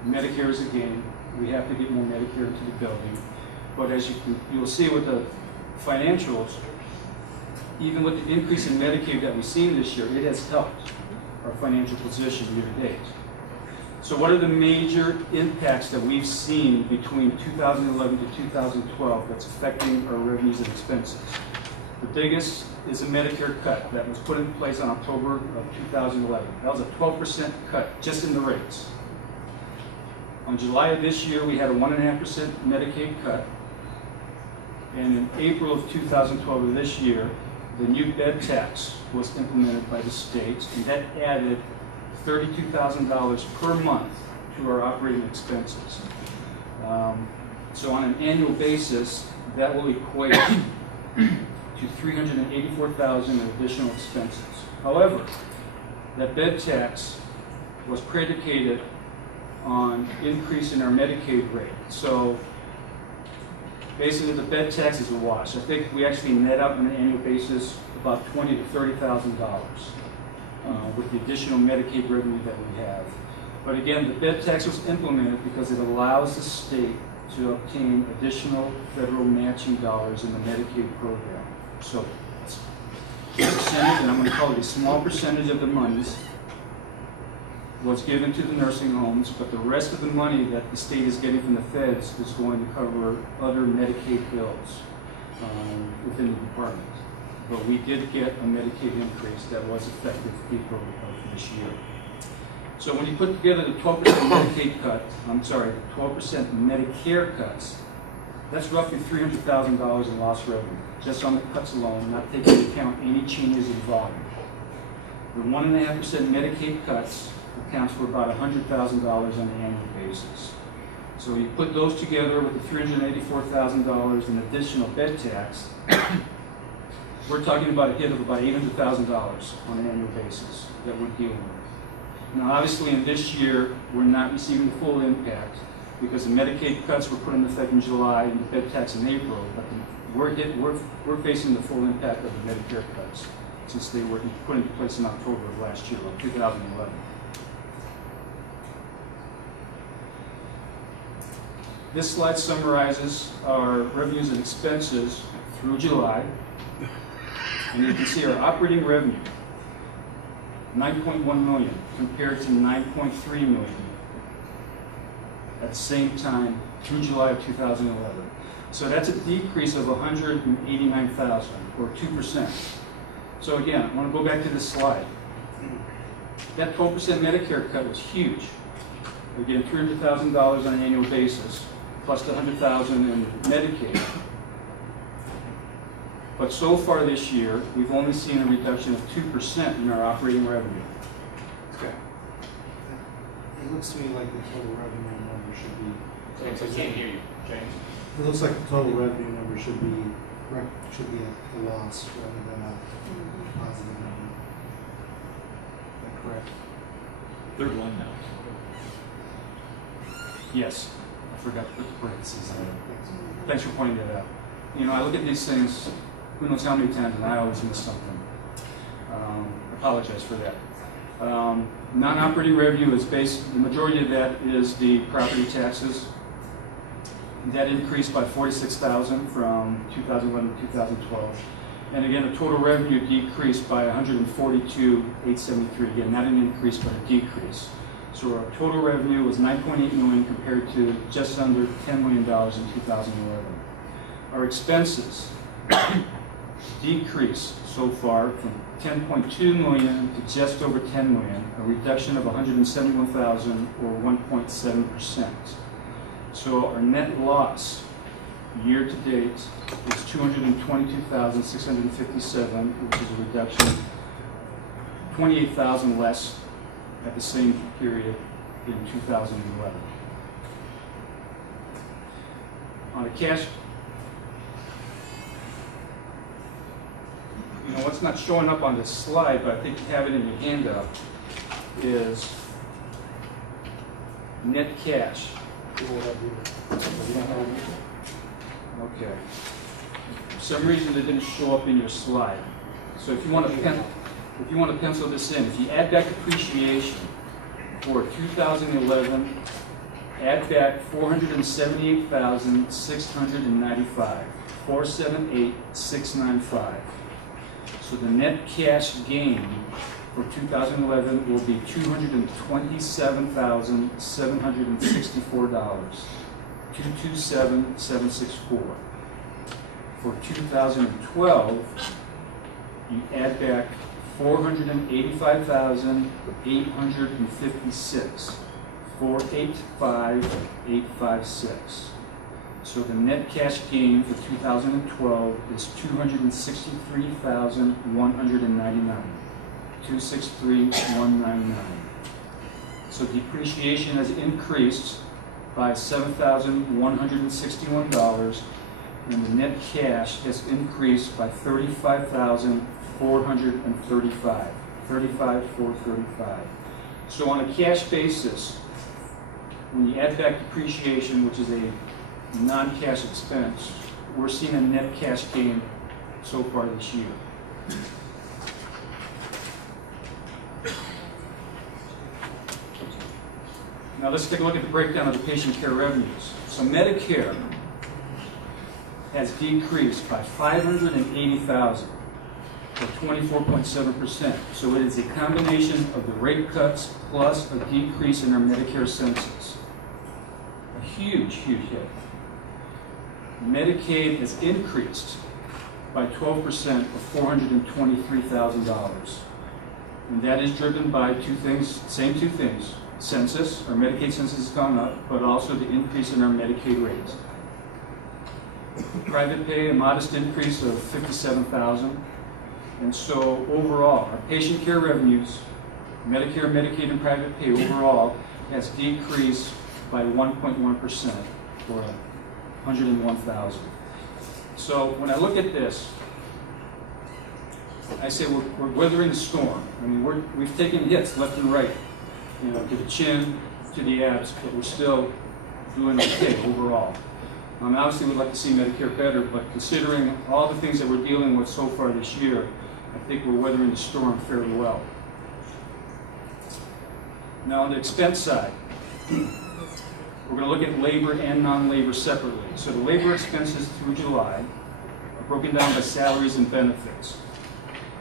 Medicare is a game. We have to get more Medicare into the building. But as you'll see with the financials, even with the increase in Medicaid that we've seen this year, it has helped our financial position year to date. So what are the major impacts that we've seen between 2011 to 2012 that's affecting our revenues and expenses? The biggest is a Medicare cut that was put in place on October of 2011. That was a 12% cut just in the rates. On July of this year, we had a 1.5% Medicaid cut. And in April of 2012 of this year, the new bed tax was implemented by the state, and that added $32,000 per month to our operating expenses. So on an annual basis, that will equate to $384,000 in additional expenses. However, that bed tax was predicated on increase in our Medicaid rate. So basically the bed tax is a wash. I think we actually net out on an annual basis about $20,000 to $30,000 with the additional Medicaid revenue that we have. But again, the bed tax was implemented because it allows the state to obtain additional federal matching dollars in the Medicaid program. So a percentage, and I'm going to call it a small percentage of the monies, was given to the nursing homes, but the rest of the money that the state is getting from the feds is going to cover other Medicaid bills within the department. But we did get a Medicaid increase that was effective April of this year. So when you put together the 12% Medicaid cut, the 12% Medicare cuts, that's roughly $300,000 in lost revenue, just on the cuts alone, not taking into account any changes in volume. The 1.5% Medicaid cuts accounts for about $100,000 on an annual basis. So you put those together with the $384,000 in additional bed tax, we're talking about a hit of about $800,000 on an annual basis that we're dealing with. Now, obviously, in this year, we're not receiving the full impact because the Medicaid cuts were put in effect in July and the bed tax in April, but we're facing the full impact of the Medicare cuts since they were put into place in October of last year, of 2011. This slide summarizes our revenues and expenses through July, and you can see our operating revenue, $9.1 million compared to $9.3 million at the same time through July of 2011. So that's a decrease of $189,000 or 2%. So again, I want to go back to this slide. That 12% Medicare cut was huge. We're getting $300,000 on an annual basis, plus the $100,000 in Medicaid. But so far this year, we've only seen a reduction of 2% in our operating revenue. Okay. It looks to me like the total revenue number should be. James, I can't hear you. James? It looks like the total revenue number should be a loss rather than a positive number. Is that correct? Third one now. Yes, I forgot to put the parentheses in. Thanks for pointing that out. You know, I look at these things, who knows how many times, and I always miss something. I apologize for that. Non-operating revenue is the majority of that is the property taxes. That increased by $46,000 from 2011 to 2012. And again, the total revenue decreased by $142,873. Again, not an increase, but a decrease. So our total revenue was $9.8 million compared to just under $10 million in 2011. Our expenses decreased so far from $10.2 million to just over $10 million, a reduction of $171,000 or 1.7%. So our net loss year to date is $222,657, which is a reduction, $28,000 less at the same period in 2011. On a cash, you know, what's not showing up on this slide, but I think you have it in your handout, is net cash. Okay. For some reason, it didn't show up in your slide. So if you want to pencil this in, if you add back depreciation for 2011, add back $478,695, $478,695. So the net cash gain for 2011 will be $227,764, $227,764. For 2012, you add back $485,856, $485,856. So the net cash gain for 2012 is $263,199. 263,199. So depreciation has increased by $7,161, and the net cash has increased by $35,435. $35,435. So on a cash basis, when you add back depreciation, which is a non-cash expense, we're seeing a net cash gain so far this year. Now let's take a look at the breakdown of the patient care revenues. So Medicare has decreased by $580,000, or 24.7%. So it is a combination of the rate cuts plus a decrease in our Medicare census. A huge, huge hit. Medicaid has increased by 12%, or $423,000. And that is driven by two things, same two things. Census, our Medicaid census has gone up, but also the increase in our Medicaid rates. Private pay, a modest increase of $57,000. And so overall, our patient care revenues, Medicare, Medicaid, and private pay overall has decreased by 1.1%, or $101,000. So when I look at this, I say we're weathering the storm. I mean, we've taken hits left and right, you know, to the chin, to the abs, but we're still doing okay overall. Obviously, we'd like to see Medicare better, but considering all the things that we're dealing with so far this year, I think we're weathering the storm fairly well. Now, on the expense side, we're going to look at labor and non-labor separately. So the labor expenses through July are broken down by salaries and benefits.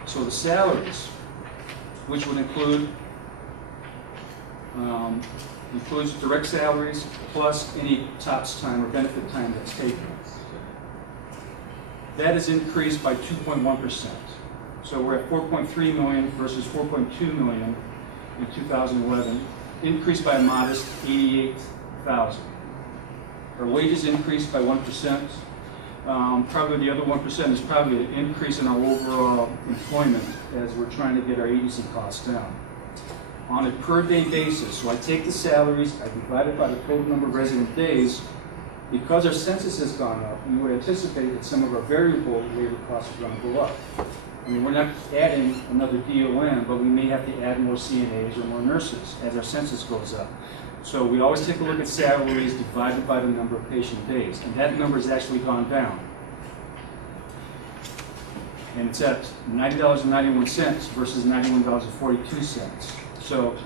So the salaries, which would includes direct salaries plus any TOPS time or benefit time that's taken. That is increased by 2.1%. So we're at 4.3 million versus 4.2 million in 2011, increased by a modest 88,000. Our wages increased by 1%. Probably the other 1% is probably an increase in our overall employment as we're trying to get our agency costs down. On a per day basis, so I take the salaries, I divide it by the total number of resident days. Because our census has gone up, we would anticipate that some of our variable labor costs are going to go up. I mean, we're not adding another DON, but we may have to add more CNAs or more nurses as our census goes up. So we always take a look at salaries divided by the number of patient days, and that number has actually gone down. And it's at $90.91 versus $91.42. So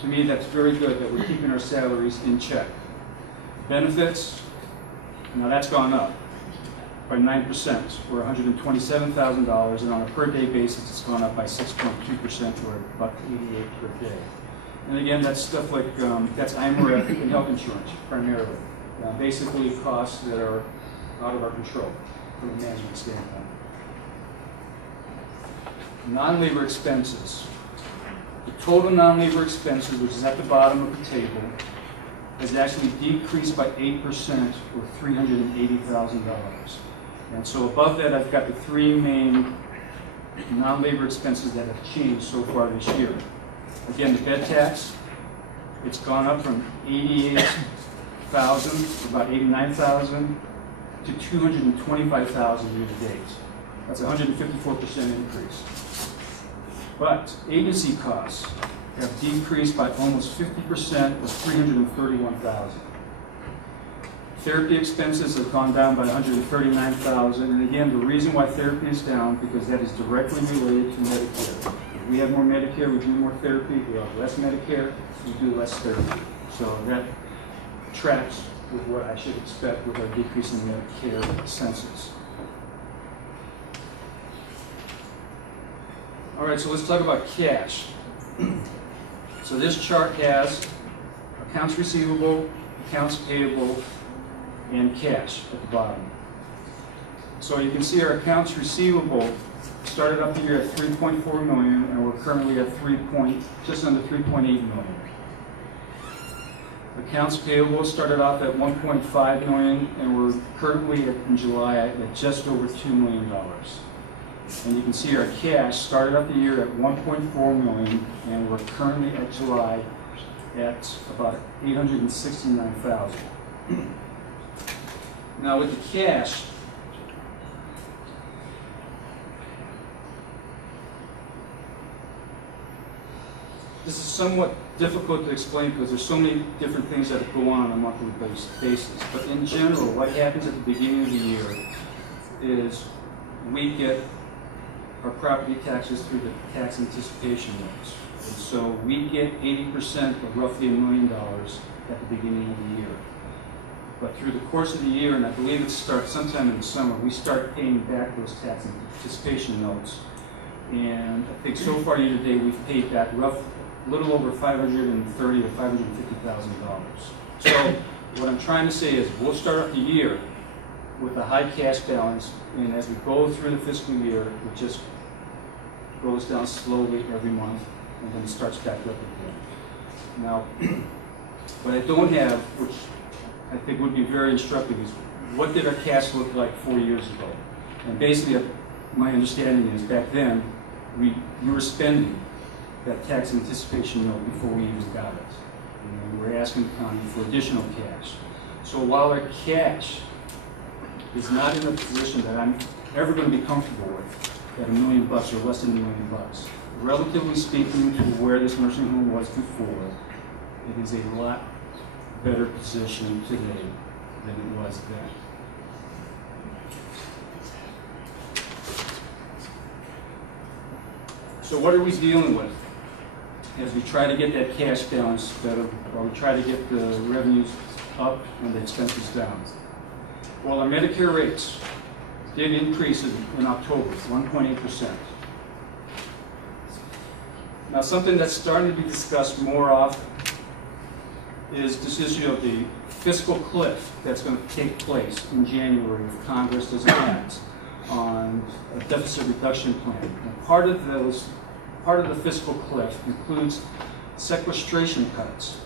to me, that's very good that we're keeping our salaries in check. Benefits, now that's gone up by 9%, or $127,000, and on a per day basis, it's gone up by 6.2%, or about $88 per day. And again, that's stuff like, that's IMRF and health insurance, primarily. Basically costs that are out of our control from a management standpoint. Non-labor expenses. The total non-labor expenses, which is at the bottom of the table, has actually decreased by 8%, or $380,000. And so above that, I've got the three main non-labor expenses that have changed so far this year. Again, the bed tax, it's gone up from 88,000, about 89,000, to 225,000 year to date. That's a 154% increase. But agency costs have decreased by almost 50%, or 331,000. Therapy expenses have gone down by 139,000, and again, the reason why therapy is down because that is directly related to Medicare. If we have more Medicare, we do more therapy. If we have less Medicare, we do less therapy. So that tracks with what I should expect with our decrease in Medicare census. All right, so let's talk about cash. So this chart has accounts receivable, accounts payable, and cash at the bottom. So you can see our accounts receivable started up the year at 3.4 million, and we're currently at just under 3.8 million. Accounts payable started off at 1.5 million, and we're currently in July at just over $2 million. And you can see our cash started out the year at 1.4 million, and we're currently at July at about 869,000. Now with the cash, this is somewhat difficult to explain because there's so many different things that go on a monthly basis. But in general, what happens at the beginning of the year is we get our property taxes through the tax anticipation notes. And so we get 80% of roughly $1 million at the beginning of the year. But through the course of the year, and I believe it starts sometime in the summer, we start paying back those tax anticipation notes. And I think so far year to date, we've paid back a little over $530,000 to $550,000. So what I'm trying to say is we'll start up the year with a high cash balance, and as we go through the fiscal year, it just goes down slowly every month, and then starts back up again. Now, what I don't have, which I think would be very instructive, is what did our cash look like 4 years ago? And basically, my understanding is back then, we were spending that tax anticipation note before we even got it. And we were asking the county for additional cash. So while our cash is not in a position that I'm ever going to be comfortable with at $1 million or less than $1 million, relatively speaking to where this nursing home was before, it is a lot better position today than it was then. So what are we dealing with as we try to get that cash balance better, or we try to get the revenues up and the expenses down? Well, our Medicare rates did increase in October, 1.8%. Now, something that's starting to be discussed more often is this issue of the fiscal cliff that's going to take place in January if Congress doesn't act on a deficit reduction plan. And part of the fiscal cliff includes sequestration cuts.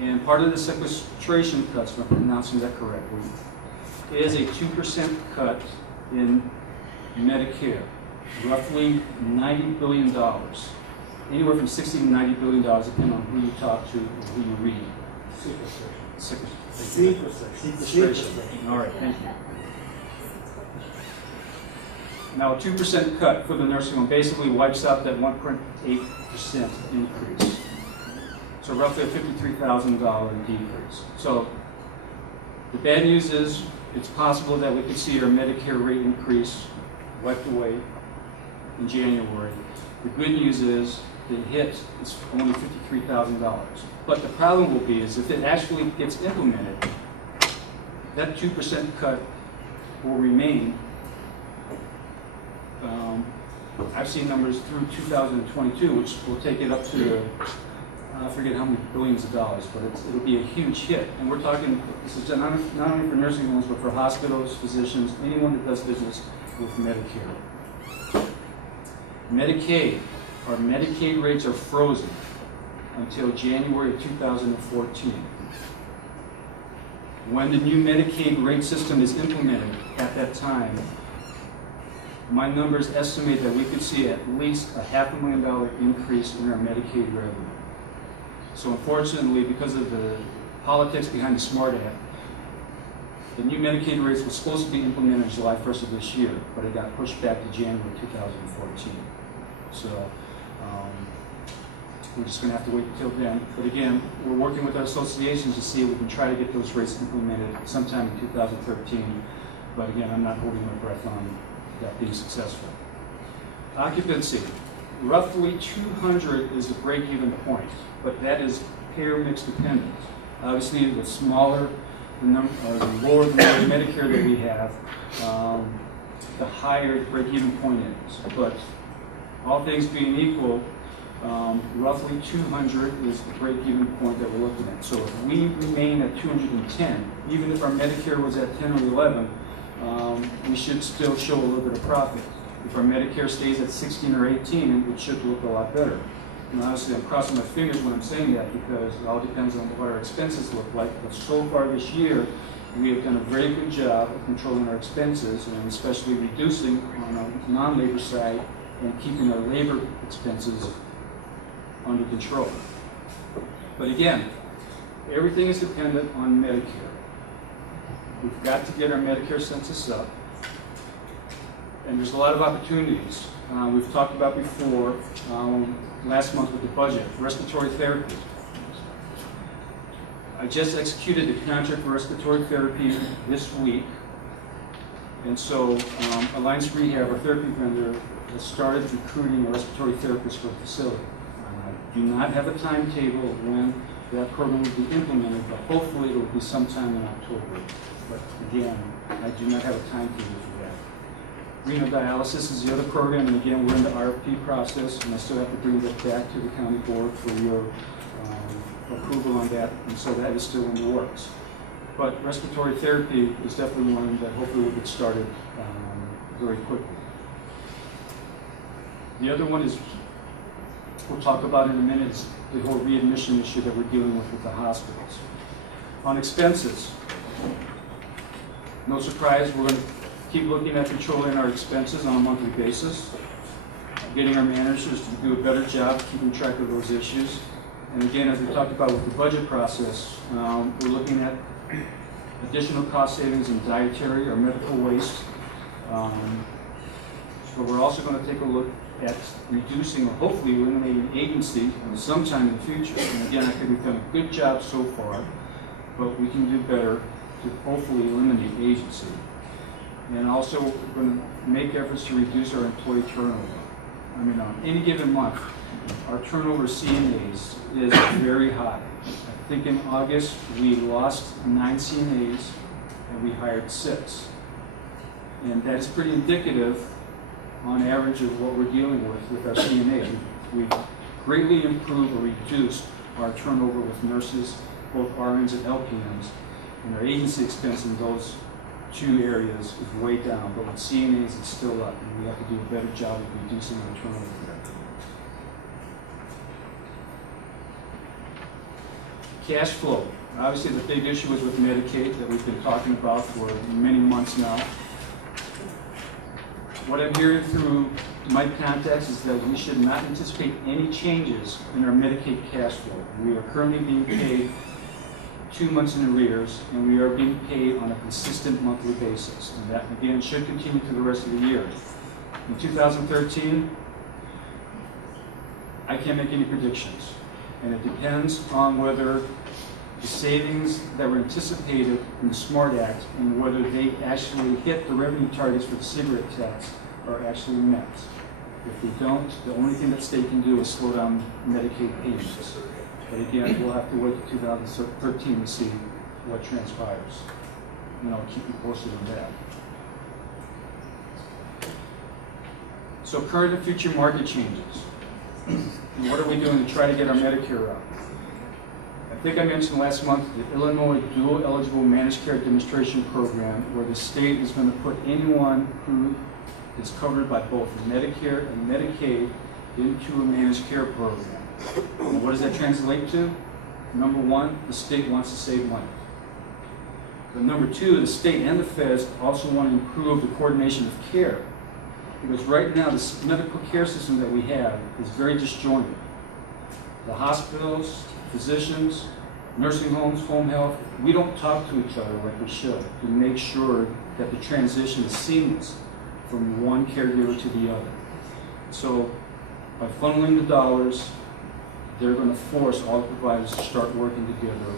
And part of the sequestration cuts, if I'm pronouncing that correctly, is a 2% cut in Medicare, roughly $90 billion. Anywhere from $60 to $90 billion, depending on who you talk to or who you read. Sequestration. All right, thank you. Now, a 2% cut for the nursing home basically wipes out that 1.8% increase. So roughly a $53,000 decrease. So the bad news is it's possible that we could see our Medicare rate increase wiped away in January. The good news is the hit is only $53,000. But the problem will be is if it actually gets implemented, that 2% cut will remain. I've seen numbers through 2022, which will take it up to, I forget how many billions of dollars, but it'll be a huge hit. And we're talking, this is not only for nursing homes, but for hospitals, physicians, anyone that does business with Medicare. Medicaid, our Medicaid rates are frozen until January of 2014. When the new Medicaid rate system is implemented at that time, my numbers estimate that we could see at least a $500,000 increase in our Medicaid revenue. So unfortunately, because of the politics behind the SMART Act, the new Medicaid rates were supposed to be implemented July 1st of this year, but it got pushed back to January 2014. So we're just going to have to wait until then. But again, we're working with our associations to see if we can try to get those rates implemented sometime in 2013. But again, I'm not holding my breath on that being successful. Occupancy, roughly 200 is the break-even point, but that is payer mix dependent. Obviously, the smaller the number, the lower the Medicare that we have, the higher the break-even point is. But all things being equal, roughly 200 is the break-even point that we're looking at. So if we remain at 210, even if our Medicare was at 10 or 11, we should still show a little bit of profit. If our Medicare stays at 16 or 18, it should look a lot better. And honestly, I'm crossing my fingers when I'm saying that because it all depends on what our expenses look like. But so far this year, we have done a very good job of controlling our expenses and especially reducing on our non-labor side and keeping our labor expenses under control. But again, everything is dependent on Medicare. We've got to get our Medicare census up. And there's a lot of opportunities. We've talked about before, last month with the budget, respiratory therapy. I just executed the contract for respiratory therapy this week. And so Alliance Rehab, our therapy vendor, has started recruiting a respiratory therapist for the facility. I do not have a timetable of when that program will be implemented, but hopefully it will be sometime in October. But again, I do not have a timetable for that. Renal dialysis is the other program, and again, we're in the RFP process, and I still have to bring that back to the county board for your approval on that, and so that is still in the works. But respiratory therapy is definitely one that hopefully will get started very quickly. The other one is, we'll talk about in a minute, is the whole readmission issue that we're dealing with the hospitals. On expenses, no surprise, we're going to keep looking at controlling our expenses on a monthly basis, getting our managers to do a better job keeping track of those issues. And again, as we talked about with the budget process, we're looking at additional cost savings in dietary or medical waste. But we're also going to take a look at reducing or hopefully eliminating agency sometime in the future. And again, I think we've done a good job so far, but we can do better to hopefully eliminate agency. And also, we're going to make efforts to reduce our employee turnover. I mean, on any given month, our turnover CNAs is very high. I think in August, we lost 9 CNAs and we hired 6. And that is pretty indicative on average of what we're dealing with our CNAs. We've greatly improved or reduced our turnover with nurses, both RNs and LPNs, and our agency expense in those 2 areas is way down, but with CNAs it's still up, and we have to do a better job of reducing our turnover there. Cash flow. Obviously the big issue is with Medicaid that we've been talking about for many months now. What I'm hearing through my contacts is that we should not anticipate any changes in our Medicaid cash flow. We are currently being paid 2 months in arrears, and we are being paid on a consistent monthly basis. And that, again, should continue through the rest of the year. In 2013, I can't make any predictions. And it depends on whether the savings that were anticipated in the SMART Act and whether they actually hit the revenue targets for the cigarette tax are actually met. If they don't, the only thing that state can do is slow down Medicaid payments. But again, we'll have to wait to 2013 to see what transpires. And I'll keep you posted on that. So current and future market changes. And what are we doing to try to get our Medicare up? I think I mentioned last month the Illinois Dual Eligible Managed Care Administration Program, where the state is going to put anyone who is covered by both Medicare and Medicaid into a managed care program. And what does that translate to? Number 1, the state wants to save money. But number 2, the state and the feds also want to improve the coordination of care. Because right now, this medical care system that we have is very disjointed. The hospitals, physicians, nursing homes, home health, we don't talk to each other like we should to make sure that the transition is seamless from one caregiver to the other. So by funneling the dollars, they're going to force all the providers to start working together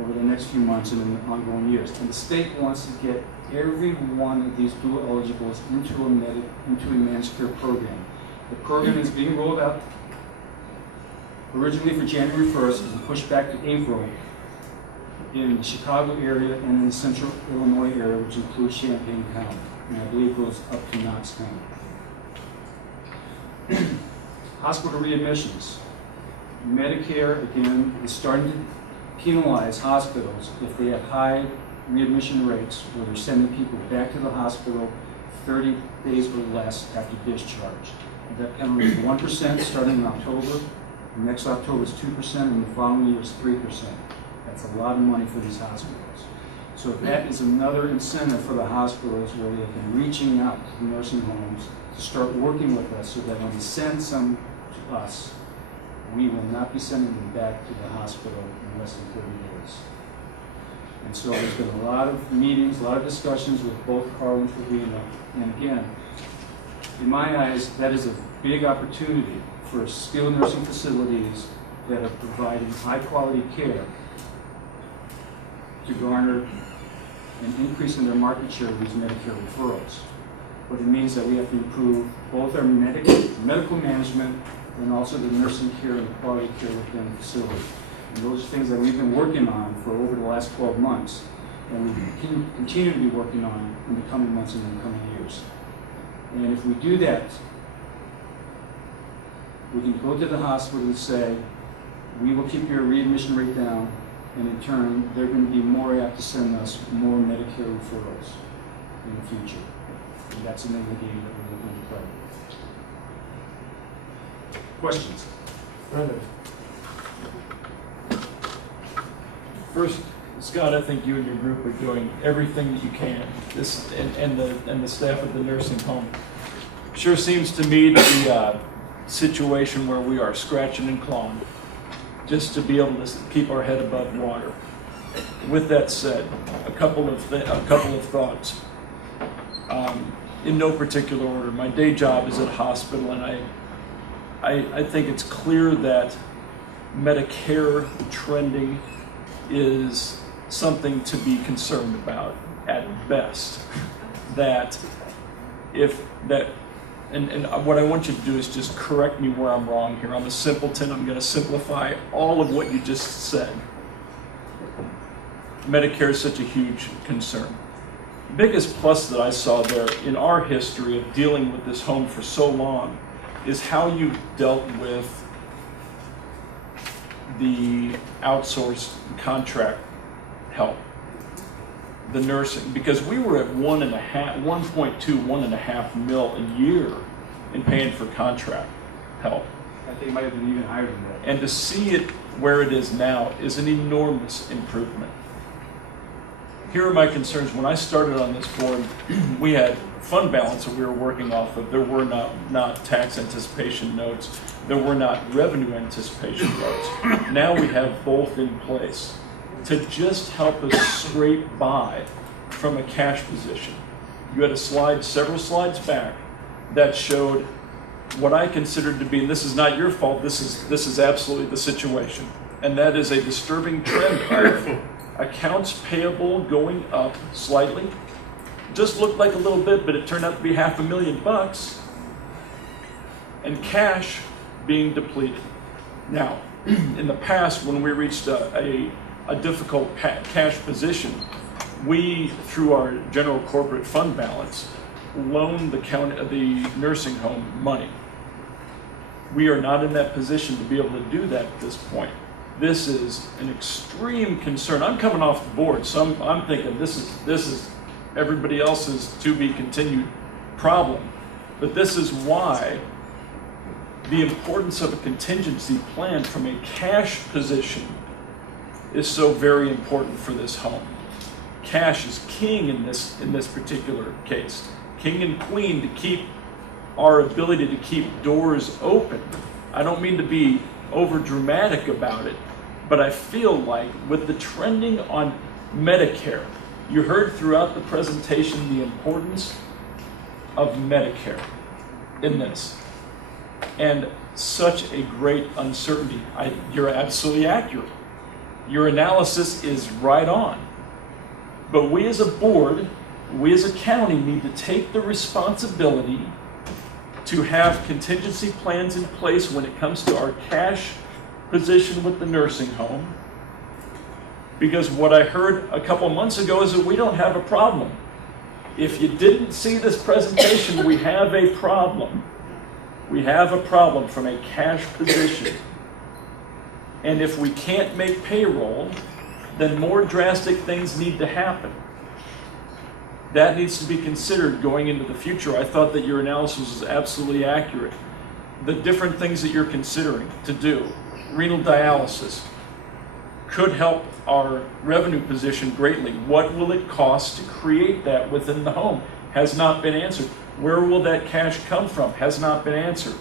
over the next few months and in the ongoing years. And the state wants to get every one of these dual eligibles into a managed care program. The program is being rolled out originally for January 1st and pushed back to April in the Chicago area and in the central Illinois area, which includes Champaign County, and I believe goes up to Knox County. Hospital readmissions. Medicare, again, is starting to penalize hospitals if they have high readmission rates where they're sending people back to the hospital 30 days or less after discharge. That penalty is 1% starting in October. Next October is 2%, and the following year is 3%. That's a lot of money for these hospitals. So that is another incentive for the hospitals where they've been reaching out to the nursing homes to start working with us so that when they send some to us, we will not be sending them back to the hospital in less than 30 days. And so there's been a lot of meetings, a lot of discussions with both Carl and Trevino. And again, in my eyes, that is a big opportunity for skilled nursing facilities that are providing high-quality care to garner an increase in their market share of these Medicare referrals. But it means that we have to improve both our medical management and also the nursing care and quality care within the facility. And those are things that we've been working on for over the last 12 months, and we continue to be working on in the coming months and in the coming years. And if we do that, we can go to the hospital and say, we will keep your readmission rate down, and in turn, they're going to be more apt to send us more Medicare referrals in the future. And that's the name of the game that we're looking to play. Questions? Brendan. First, Scott, I think you and your group are doing everything that you can. And the staff at the nursing home. Sure seems to me to be a situation where we are scratching and clawing just to be able to keep our head above water. With that said, a couple of thoughts. In no particular order, my day job is at a hospital, and I think it's clear that Medicare trending is something to be concerned about at best. And what I want you to do is just correct me where I'm wrong here. I'm a simpleton. I'm going to simplify all of what you just said. Medicare is such a huge concern. The biggest plus that I saw there in our history of dealing with this home for so long is how you dealt with the outsourced contract help, the nursing, because we were at 1.2 mil a year in paying for contract help. I think it might have been even higher than that. And to see it where it is now is an enormous improvement. Here are my concerns. When I started on this board, we had fund balance that we were working off of. There were not tax anticipation notes. There were not revenue anticipation notes. Now we have both in place to just help us scrape by from a cash position. You had a slide, several slides back, that showed what I considered to be, and this is not your fault, this is absolutely the situation, and that is a disturbing trend of accounts payable going up slightly. Just looked like a little bit, but it turned out to be $500,000, and cash being depleted. Now, in the past, when we reached a difficult cash position, we, through our general corporate fund balance, loaned the nursing home money. We are not in that position to be able to do that at this point. This is an extreme concern. I'm coming off the board, so I'm thinking this is everybody else's to be continued problem. But this is why the importance of a contingency plan from a cash position is so very important for this home. Cash is king in this particular case. King and queen to keep our ability to keep doors open. I don't mean to be over dramatic about it, but I feel like with the trending on Medicare, you heard throughout the presentation the importance of Medicare in this, and such a great uncertainty. You're absolutely accurate. Your analysis is right on. But we as a board, we as a county need to take the responsibility to have contingency plans in place when it comes to our cash position with the nursing home. Because what I heard a couple months ago is that we don't have a problem. If you didn't see this presentation, we have a problem. We have a problem from a cash position. And if we can't make payroll, then more drastic things need to happen. That needs to be considered going into the future. I thought that your analysis was absolutely accurate. the different things that you're considering to do, renal dialysis, could help our revenue position greatly. What will it cost to create that within the home? Has not been answered. Where will that cash come from? Has not been answered.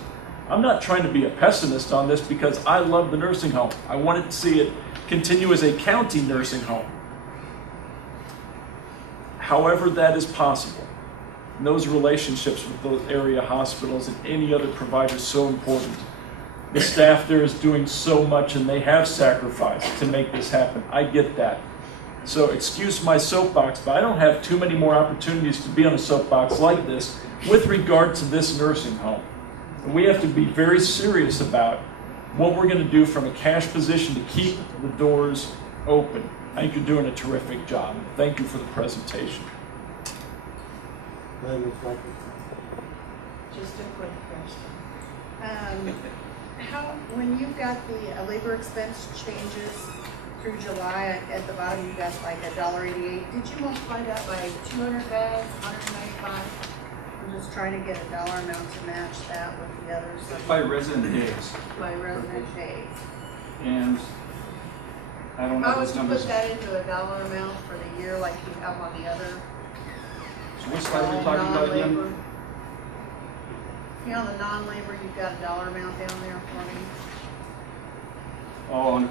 I'm not trying to be a pessimist on this because I love the nursing home. I wanted to see it continue as a county nursing home. However that is possible. And those relationships with those area hospitals and any other provider is so important. The staff there is doing so much and they have sacrificed to make this happen. I get that. So excuse my soapbox, but I don't have too many more opportunities to be on a soapbox like this with regard to this nursing home. And we have to be very serious about what we're going to do from a cash position to keep the doors open. I think you're doing a terrific job. Thank you for the presentation. Just a quick question. When you got the labor expense changes through July, at the bottom you got like $1.88. Did you multiply that by 200 beds, 195? I'm just trying to get a dollar amount to match that with the others. By resident days. By resident days. And I don't know How would those you numbers. put that into a dollar amount for the year like you have on the other? So what slide are we talking about again? Non-labor? You know, on the non-labor, you've got a dollar amount down there for me. Oh,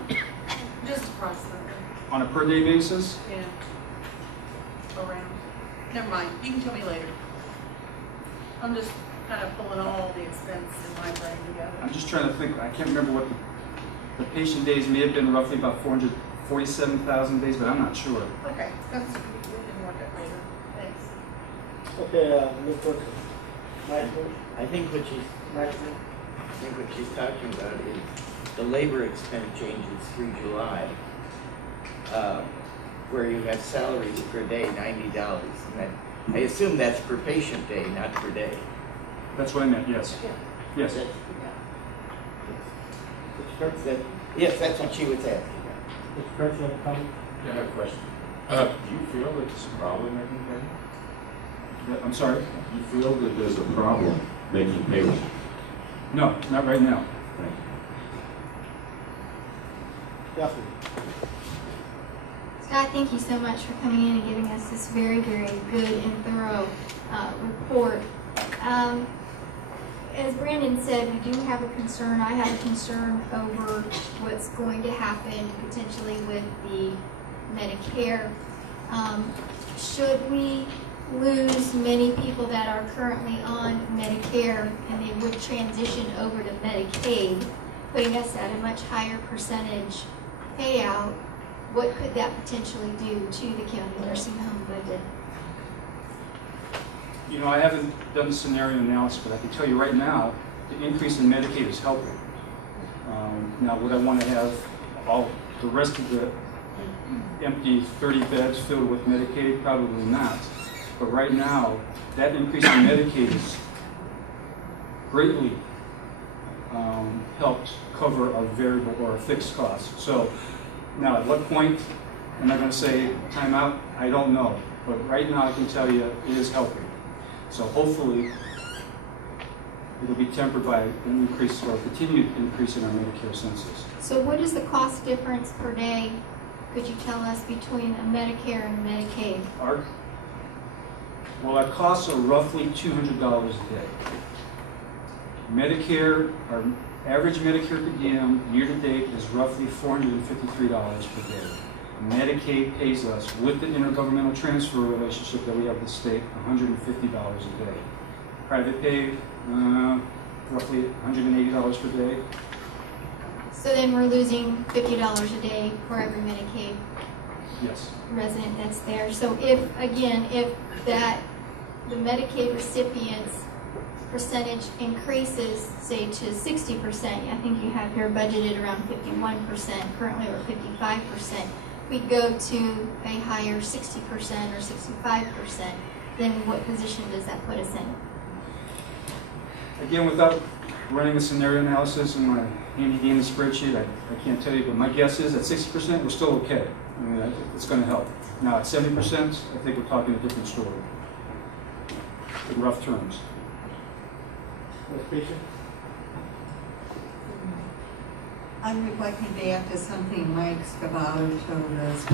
Just approximately. on a per day basis? Yeah. Around. Never mind. You can tell me later. I'm just kind of pulling all the expense in my brain together. I'm just trying to think, I can't remember what the patient days may have been, roughly about 447,000 days, but I'm not sure. Okay. We can work it later. Thanks. Okay, Ms. Wilson. I think what she's talking about is the labor expense changes through July, where you have salaries per day, $90. And I assume that's per patient day, not per day. That's what I meant, yes. Yes. Yes, that's what she was asking. Mr. Kirk, you have a comment? Yeah, I have a question. Do you feel that there's a problem making payment? I'm sorry? Do you feel that there's a problem making payment? No, not right now. Thank you. Definitely. Scott, thank you so much for coming in and giving us this very, very good and thorough report. As Brandon said, we do have a concern. I have a concern over what's going to happen potentially with the Medicare. Should we lose many people that are currently on Medicare and they would transition over to Medicaid, putting us at a much higher percentage payout, what could that potentially do to the county nursing home budget? You know, I haven't done the scenario analysis, but I can tell you right now, the increase in Medicaid is helping. Now, would I want to have all the rest of the empty 30 beds filled with Medicaid? Probably not. But right now, that increase in Medicaid has greatly helped cover a variable or a fixed cost. So now, at what point am I going to say time out? I don't know. But right now, I can tell you it is helping. So hopefully, it'll be tempered by an increase or continued increase in our Medicare census. So what is the cost difference per day, could you tell us, between a Medicare and a Medicaid? Our costs are roughly $200 a day. Medicare, our average Medicare per diem year-to-date is roughly $453 per day. Medicaid pays us, with the intergovernmental transfer relationship that we have with the state, $150 a day. Private pay, roughly $180 per day. So then we're losing $50 a day for every Medicaid Yes. resident that's there. So if the Medicaid recipients percentage increases, say to 60%, I think you have here budgeted around 51% currently, or 55%, we go to a higher 60% or 65%, then what position does that put us in? Again, without running a scenario analysis in my handy-dandy spreadsheet, I can't tell you, but my guess is at 60%, we're still okay. I mean, I think it's going to help. Now, at 70%, I think we're talking a different story, in rough terms. Ms. Fisher? I'm reflecting back to something Mike Scavato told us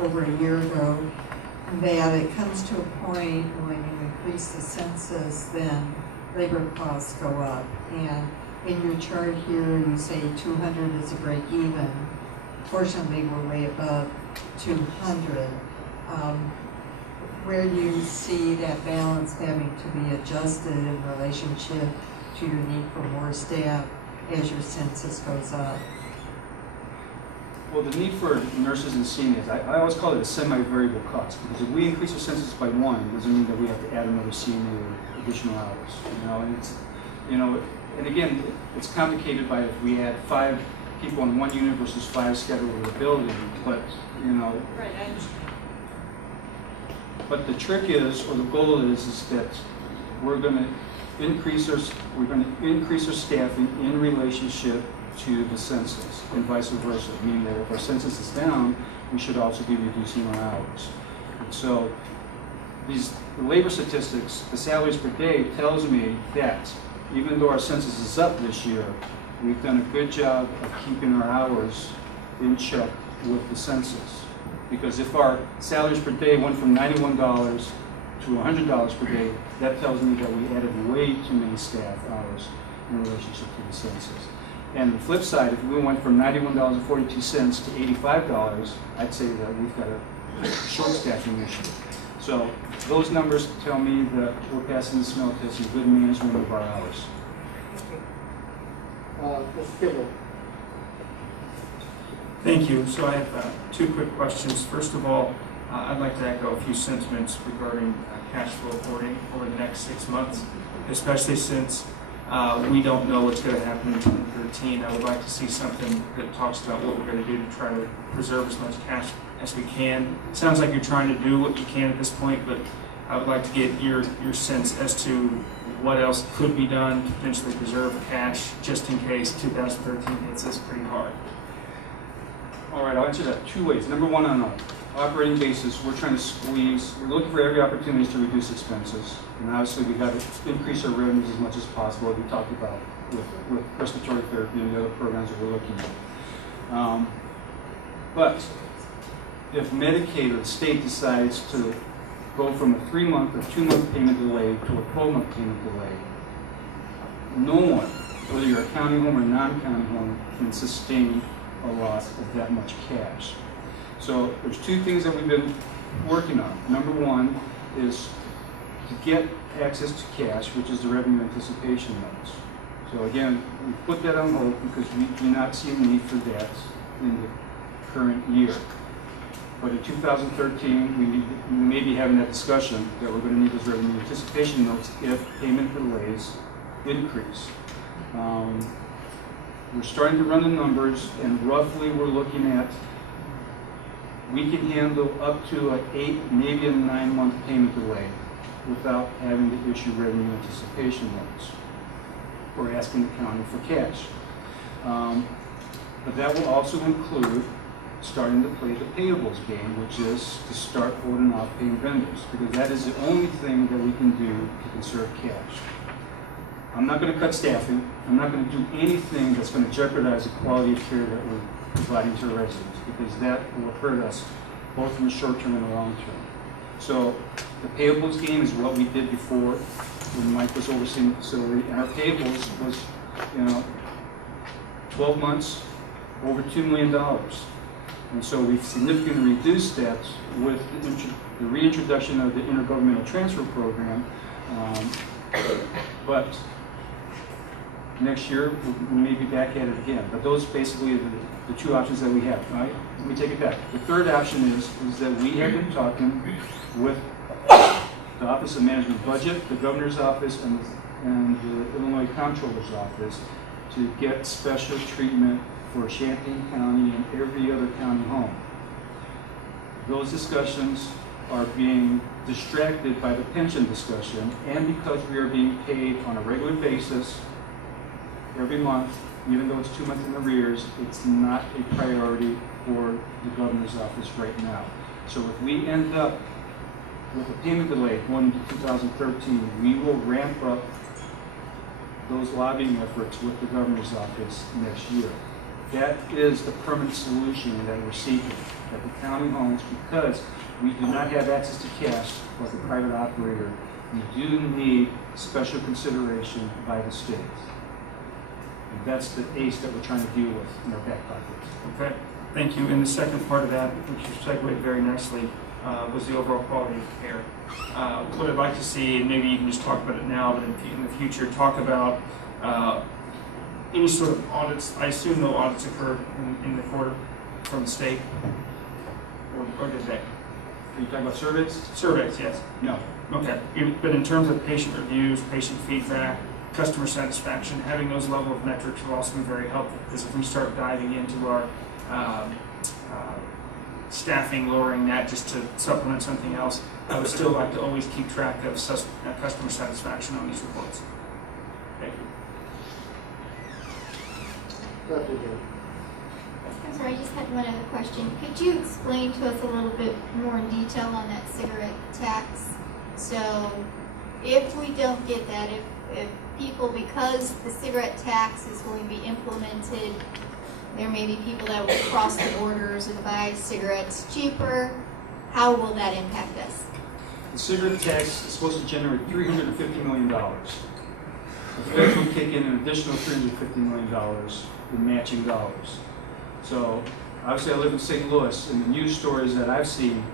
over a year ago, that it comes to a point when you increase the census, then labor costs go up. And in your chart here, you say 200 is a break even. Fortunately, we're way above 200. Where do you see that balance having to be adjusted in relationship to your need for more staff as your census goes up? Well, the need for nurses and seniors, I always call it a semi-variable cost, because if we increase our census by 1, it doesn't mean that we have to add another senior or additional hours. And it's, and again, it's complicated by if we add 5 people in one unit versus 5 scattered over the building, but Right, I understand. But the trick is, or the goal is that we're going to increase our staffing in relationship to the census, and vice versa. Meaning that if our census is down, we should also be reducing our hours. And so, the labor statistics, the salaries per day, tells me that even though our census is up this year, we've done a good job of keeping our hours in check with the census. Because if our salaries per day went from $91 to $100 per day, that tells me that we added way too many staff hours in relationship to the census. And the flip side, if we went from $91.42 to $85, I'd say that we've got a short staffing issue. So those numbers tell me that we're passing the smell test and good management of our hours. Mr. Kibble. Thank you. So I have 2 quick questions. First of all, I'd like to echo a few sentiments regarding cash flow reporting over the next 6 months, especially since we don't know what's going to happen in 2013. I would like to see something that talks about what we're going to do to try to preserve as much cash as we can. It sounds like you're trying to do what you can at this point, but I would like to get your sense as to what else could be done to potentially preserve cash just in case 2013 hits us pretty hard. All right, I'll answer that 2 ways. Number one, on an operating basis, we're looking for every opportunity to reduce expenses. And obviously, we've got to increase our revenues as much as possible, as we talked about with respiratory therapy and the other programs that we're looking at. But if Medicaid or the state decides to go from a 3-month or 2-month payment delay to a 12-month payment delay, no one, whether you're a county home or non-county home, can sustain a loss of that much cash. So there's 2 things that we've been working on. Number one is to get access to cash, which is the revenue anticipation notes. So again, we put that on hold because we do not see a need for that in the current year. But in 2013, we may be having that discussion that we're going to need those revenue anticipation notes if payment delays increase. We're starting to run the numbers, and roughly we're looking at, we can handle up to an 8, maybe a 9-month payment delay without having to issue revenue anticipation notes or asking the county for cash. But that will also include starting to play the payables game, which is to start holding off paying vendors, because that is the only thing that we can do to conserve cash. I'm not going to cut staffing. I'm not going to do anything that's going to jeopardize the quality of care that we're providing to our residents, because that will hurt us both in the short term and the long term. So the payables game is what we did before when Mike was overseeing the facility, and our payables was, 12 months, over $2 million. And so we've significantly reduced that with the reintroduction of the intergovernmental transfer program. But next year, we may be back at it again. But those basically are the 2 options that we have, right? Let me take it back. The third option is that we have been talking with the Office of Management Budget, the Governor's Office, and the Illinois Comptroller's Office to get special treatment for Champaign County and every other county home. Those discussions are being distracted by the pension discussion, and because we are being paid on a regular basis every month, even though it's 2 months in arrears, it's not a priority for the Governor's Office right now. So if we end up with a payment delay going into 2013, we will ramp up those lobbying efforts with the Governor's Office next year. That is the permanent solution that we're seeking, that the county owns, because we do not have access to cash like a private operator. We do need special consideration by the state. And that's the ace that we're trying to deal with in our back pockets. Okay, thank you. And the second part of that, which you segued very nicely, was the overall quality of care. What I'd like to see, and maybe you can just talk about it now, but in the future, talk about any sort of audits. I assume no audits occurred in the quarter from the state, or did they? Are you talking about surveys? Surveys, yes. No. Okay, but in terms of patient reviews, patient feedback, customer satisfaction, having those level of metrics will also be very helpful, because if we start diving into our staffing, lowering that just to supplement something else, I would still like to always keep track of customer satisfaction on these reports. Thank you. I'm sorry, I just had one other question. Could you explain to us a little bit more in detail on that cigarette tax? So if we don't get that, if people, because the cigarette tax is going to be implemented, there may be people that will cross the borders and buy cigarettes cheaper, how will that impact us? The cigarette tax is supposed to generate $350 million. The feds will kick in an additional $350 million in matching dollars. So obviously I live in St. Louis, and the news stories that I've seen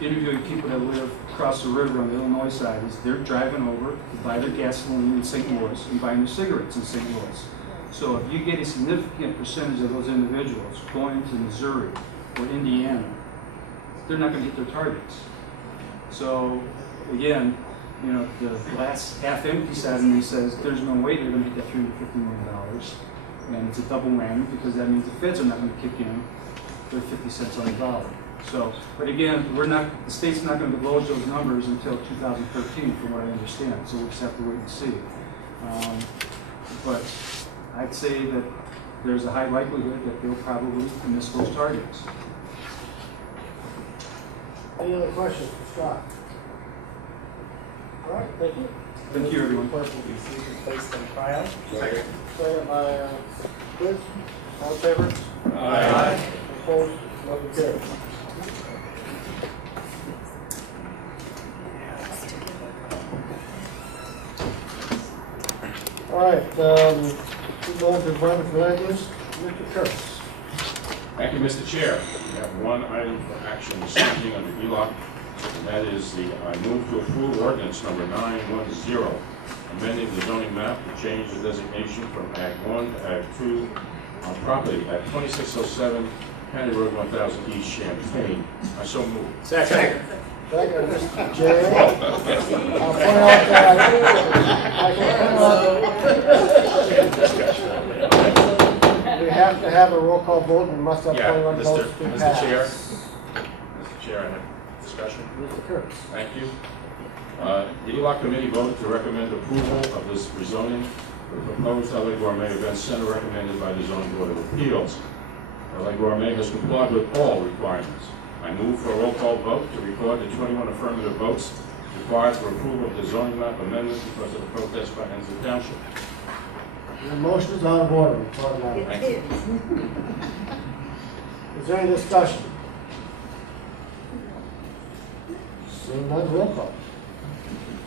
interviewing people that live across the river on the Illinois side is they're driving over to buy their gasoline in St. Louis and buying their cigarettes in St. Louis. So if you get a significant percentage of those individuals going to Missouri or Indiana, they're not going to hit their targets. So again, you know, the glass half empty side of me says there's no way they're going to hit that $350 million. And it's a double whammy, because that means the feds are not going to kick in their 50 cents on the dollar. So, but again, the state's not going to divulge those numbers until 2013, from what I understand. So we'll just have to wait and see. But I'd say that there's a high likelihood that they'll probably miss those targets. Any other questions for Scott? All right, thank you. Thank you, everyone. Report will be received and placed on file. Second by Chris. All in favor? Aye. Opposed? Motion carries. All right, we go on to environmental land use. Mr. Kurtz. Thank you, Mr. Chair. We have one item for action this evening under ELOC, and that is I move to approve ordinance number 910, amending the zoning map to change the designation from Ag 1 to Ag 2 on property at 2607 County Road 1000 East, Champaign. I so move. Second, Mr. Jay. I'll point out that we have to have a roll call vote, and must have 21 votes to Mr. pass. Chair, I have discussion. Mr. Kurtz. Thank you. The ELOC committee voted to recommend approval of this rezoning for the proposed LA Gourmet Event Center recommended by the Zoning Board of Appeals. LA Gourmet has complied with all requirements. I move for a roll call vote to record the 21 affirmative votes required for approval of the zoning map amendment because of the protest by Hensel Township. The motion is out of order. Thank you. Is there any discussion? Seeing none, roll call.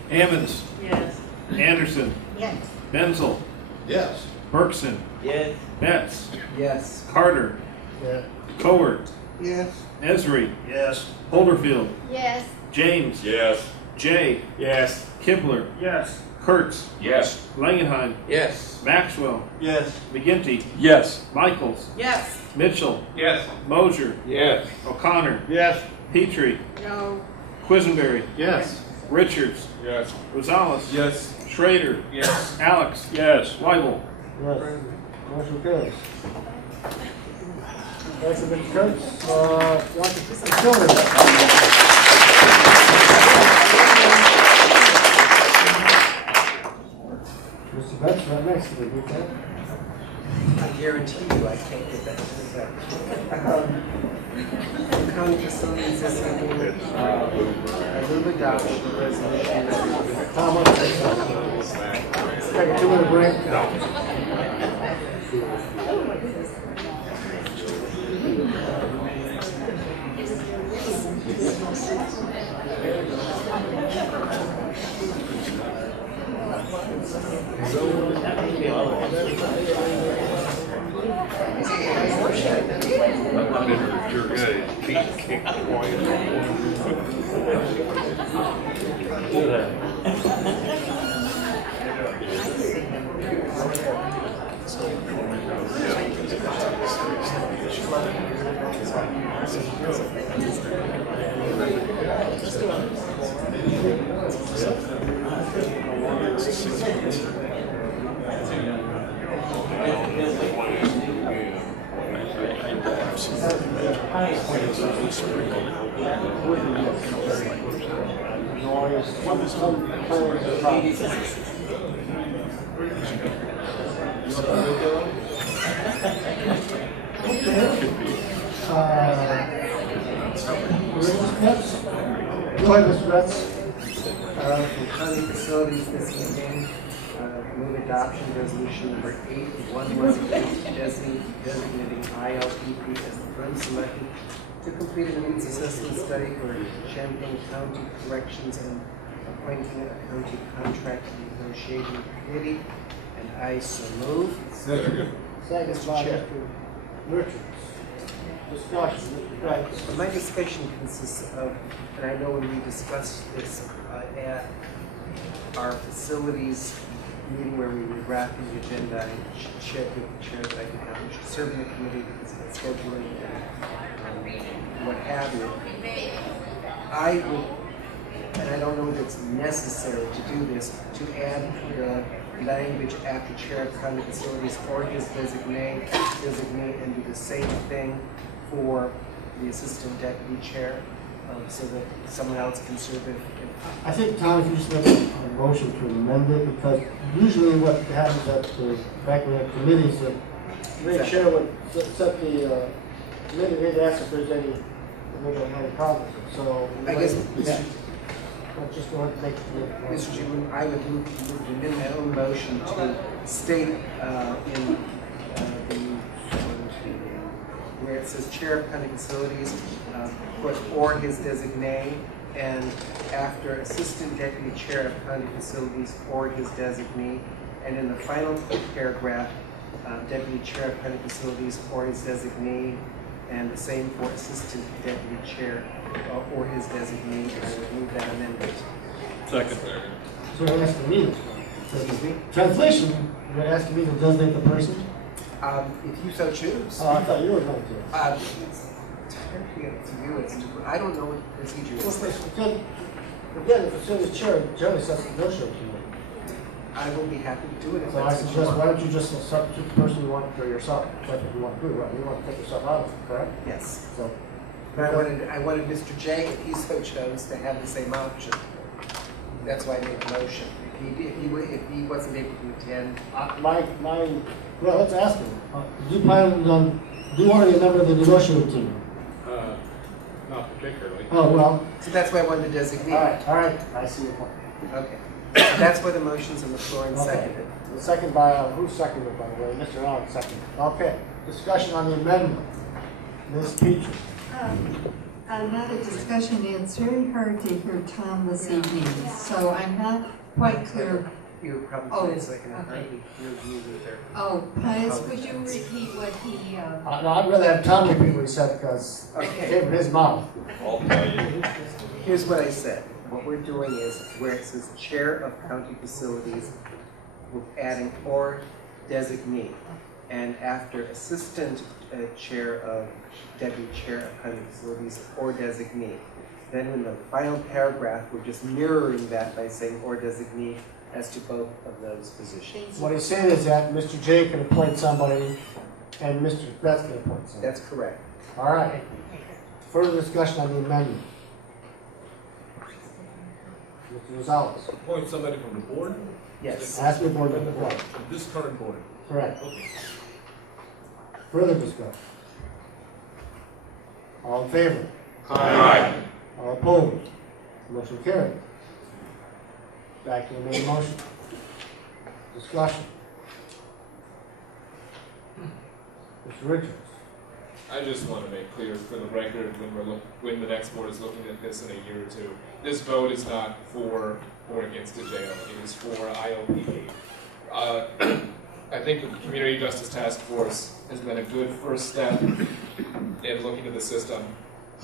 Ammons. Yes. Anderson. Yes. Benzel. Yes. Bergson. Yes. Betts. Yes. Carter. Yeah. Cowart. Yes. Esri. Yes. Holderfield. Yes. James. Yes. Jay. Yes. Kibler. Yes. Kurtz. Yes. Langenheim. Yes. Maxwell. Yes. McGinty. Yes. Michaels. Yes. Mitchell. Yes. Mosier. Yes. O'Connor. Yes. Petrie. No. Quisenberry. Yes. Richards. Yes. Rosales. Yes. Schrader. Yes. Alex. Yes. Weibel. Yes. Motion carries. Thank you, Mr. Kurtz. Dr. Tiller. Mr. Betts, right next to me, good that? I guarantee you I can't get that to the county facilities is having an adoption resolution. Take a 2-minute break. You're good. Keep quiet. Do that. Go ahead, Mr. Betts. For county facilities this evening, move adoption resolution number 8, one resolution designating ILPP as the firm selected to complete a needs assessment study for Champaign County Corrections and appointing a county contract negotiating committee. And I so move. Second. Second Mr. by Chair. Mr. Richards. Discussion, Mr. Betts. My discussion consists of, and I know when we discussed this at our facilities meeting where we were drafting the agenda, I shared with the chair that I did not wish to serve in the committee because of the scheduling and what have you. I would, and I don't know that it's necessary to do this, to add the language after chair of county facilities or his designate and do the same thing for the assistant deputy chair, so that someone else can serve it. I think, Tom, if you just make a motion to amend it, because usually what happens at the, back when we have committees, the chair would set the committee, they'd ask if there's any, we don't have any problems. So I guess, let's just go ahead and make the Mr. Chairman, I would move to amend my own motion to state in the where it says chair of county facilities, put or his designee, and after assistant deputy chair of county facilities or his designee, and in the final paragraph, deputy chair of county facilities or his designee, and the same for assistant deputy chair or his designee. I would move that amendment. Second. So it has to mean it. Translation, you're asking me to designate the person? If you so choose. Oh, I thought you were going to. It's I don't know what the procedure is. Because, again, the facilities chair generally sets the negotiating committee. I will be happy to do it if So I that's what you suggest, want. why don't you just substitute the person you want for yourself, that's what you want to do, right? You want to take yourself out of it, correct? Yes. So, But I wanted Mr. J, if he so chose, to have the same option. That's why I made the motion. If he wasn't able to attend. well, let's ask him. Do you plan on, do you want to be a member of the negotiating team? Not particularly. Oh, well. So that's why I wanted to designate. All right, I see your point. Okay. So that's why the motion's on the floor and Okay. seconded. The second by, who seconded, by the way? Mr. Allen seconded. Okay, discussion on the amendment. Ms. Peach. Not a discussion, it's very hard to hear Tom this evening, so I'm not quite clear. You're probably Oh, so I can okay. hardly hear you either. Oh, Pius, would you repeat what he, No, I'd rather have Tom repeat what he said, because it came from his mouth. Here's what I said. What we're doing is where it says chair of county facilities, we're adding or designee. And after assistant chair of deputy chair of county facilities or designee. Then in the final paragraph, we're just mirroring that by saying or designee as to both of those positions. What he's saying is that Mr. J can appoint somebody, and Mr. Betts can appoint somebody. That's correct. All right. Further discussion on the amendment. Mr. Rosales. Appoint somebody from the board? Yes. Ask the board member. Right. This current board? Correct. Further discussion. All in favor? Aye. All opposed? Motion carried. Back to the main motion. Discussion. Mr. Richards. I just want to make clear for the record when the next board is looking at this in a year or two, this vote is not for or against the jail. It is for ILPP. I think the Community Justice Task Force has been a good first step in looking at the system,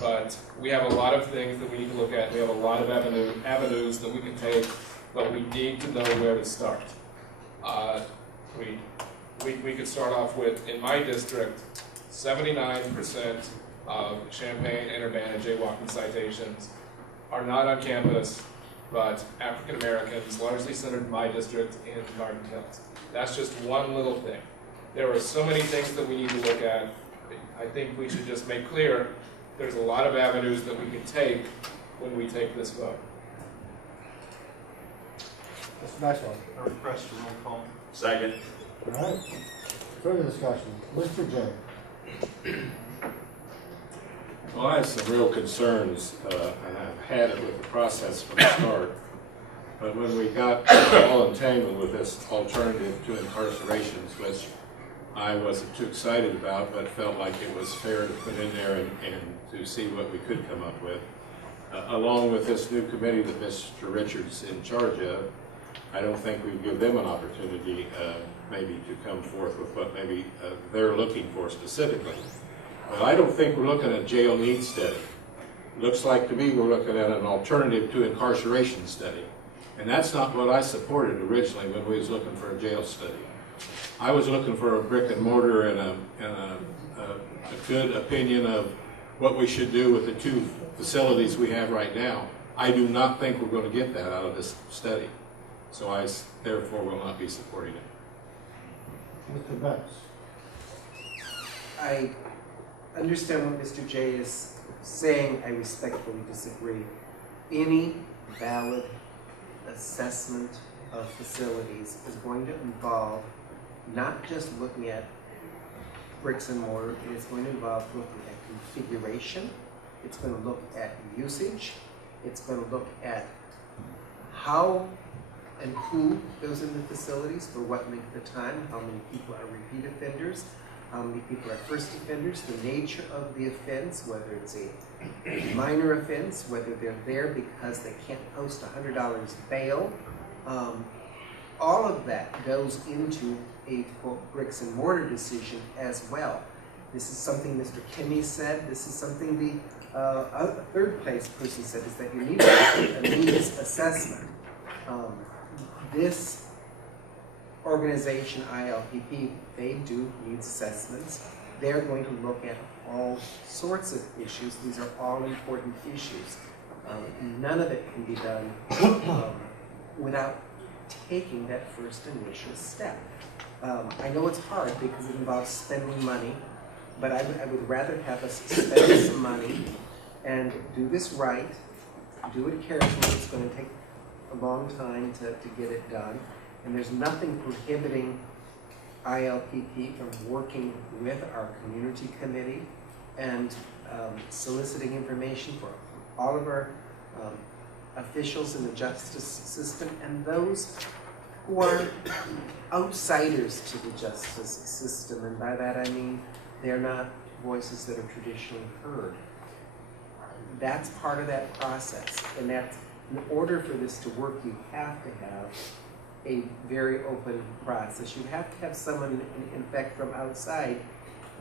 but we have a lot of things that we need to look at. We have a lot of avenues that we can take, but we need to know where to start. We could start off with, in my district, 79% of Champaign and Urbana jaywalking citations are not on campus, but African Americans, largely centered in my district in Garden Hills. That's just one little thing. There are so many things that we need to look at. I think we should just make clear there's a lot of avenues that we can take when we take this vote. Mr. Maxwell. I request a roll call. Second. All right. Further discussion. Mr. J. Well, I have some real concerns, and I've had it with the process from the start. But when we got all entangled with this alternative to incarcerations, which I wasn't too excited about, but felt like it was fair to put in there and to see what we could come up with, along with this new committee that Mr. Richards is in charge of, I don't think we give them an opportunity maybe to come forth with what maybe they're looking for specifically. But I don't think we're looking at a jail needs study. Looks like to me we're looking at an alternative to incarceration study. And that's not what I supported originally when we was looking for a jail study. I was looking for a brick and mortar and a good opinion of what we should do with the two facilities we have right now. I do not think we're going to get that out of this study. So I therefore will not be supporting it. Mr. Betts. I understand what Mr. J is saying. I respectfully disagree. Any valid assessment of facilities is going to involve not just looking at bricks and mortar, it is going to involve looking at configuration, it's going to look at usage, it's going to look at how and who goes in the facilities for what length of time, how many people are repeat offenders, how many people are first offenders, the nature of the offense, whether it's a minor offense, whether they're there because they can't post $100 bail. All of that goes into a quote, bricks and mortar decision as well. This is something Mr. Kinney said. This is something the third place person said, is that you need a needs assessment. This organization, ILPP, they do needs assessments. They're going to look at all sorts of issues. These are all important issues. None of it can be done without taking that first initial step. I know it's hard because it involves spending money, but I would rather have us spend some money and do this right, do it carefully. It's going to take a long time to get it done. And there's nothing prohibiting ILPP from working with our community committee and soliciting information for all of our officials in the justice system and those who are outsiders to the justice system. And by that I mean they're not voices that are traditionally heard. That's part of that process. And that in order for this to work, you have to have a very open process. You have to have someone, in fact, from outside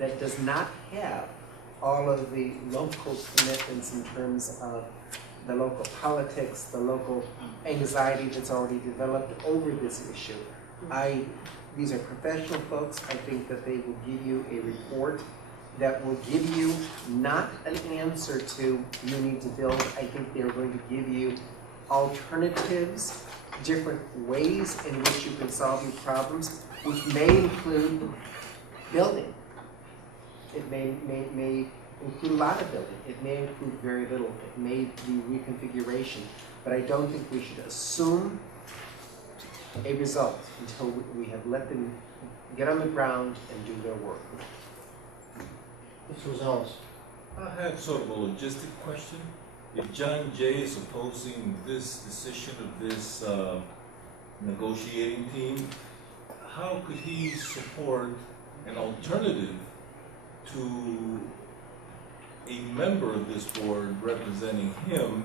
that does not have all of the local commitments in terms of the local politics, the local anxiety that's already developed over this issue. These are professional folks. I think that they will give you a report that will give you not an answer to you need to build. I think they're going to give you alternatives, different ways in which you can solve your problems, which may include building. It may include a lot of building. It may include very little. It may be reconfiguration. But I don't think we should assume a result until we have let them get on the ground and do their work. Mr. Rosales. I have sort of a logistic question. If John Jay is opposing this decision of this negotiating team, how could he support an alternative to a member of this board representing him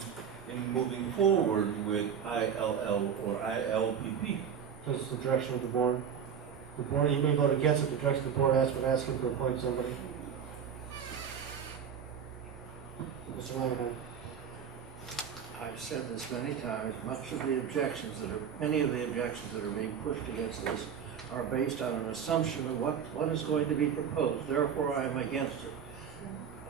in moving forward with ILL or ILPP. This is the direction of the board. The board, you may vote against it, the direction of the board would ask him to appoint somebody. Mr. Lanahan. I've said this many times, many of the objections that are being pushed against this are based on an assumption of what is going to be proposed. Therefore, I am against it.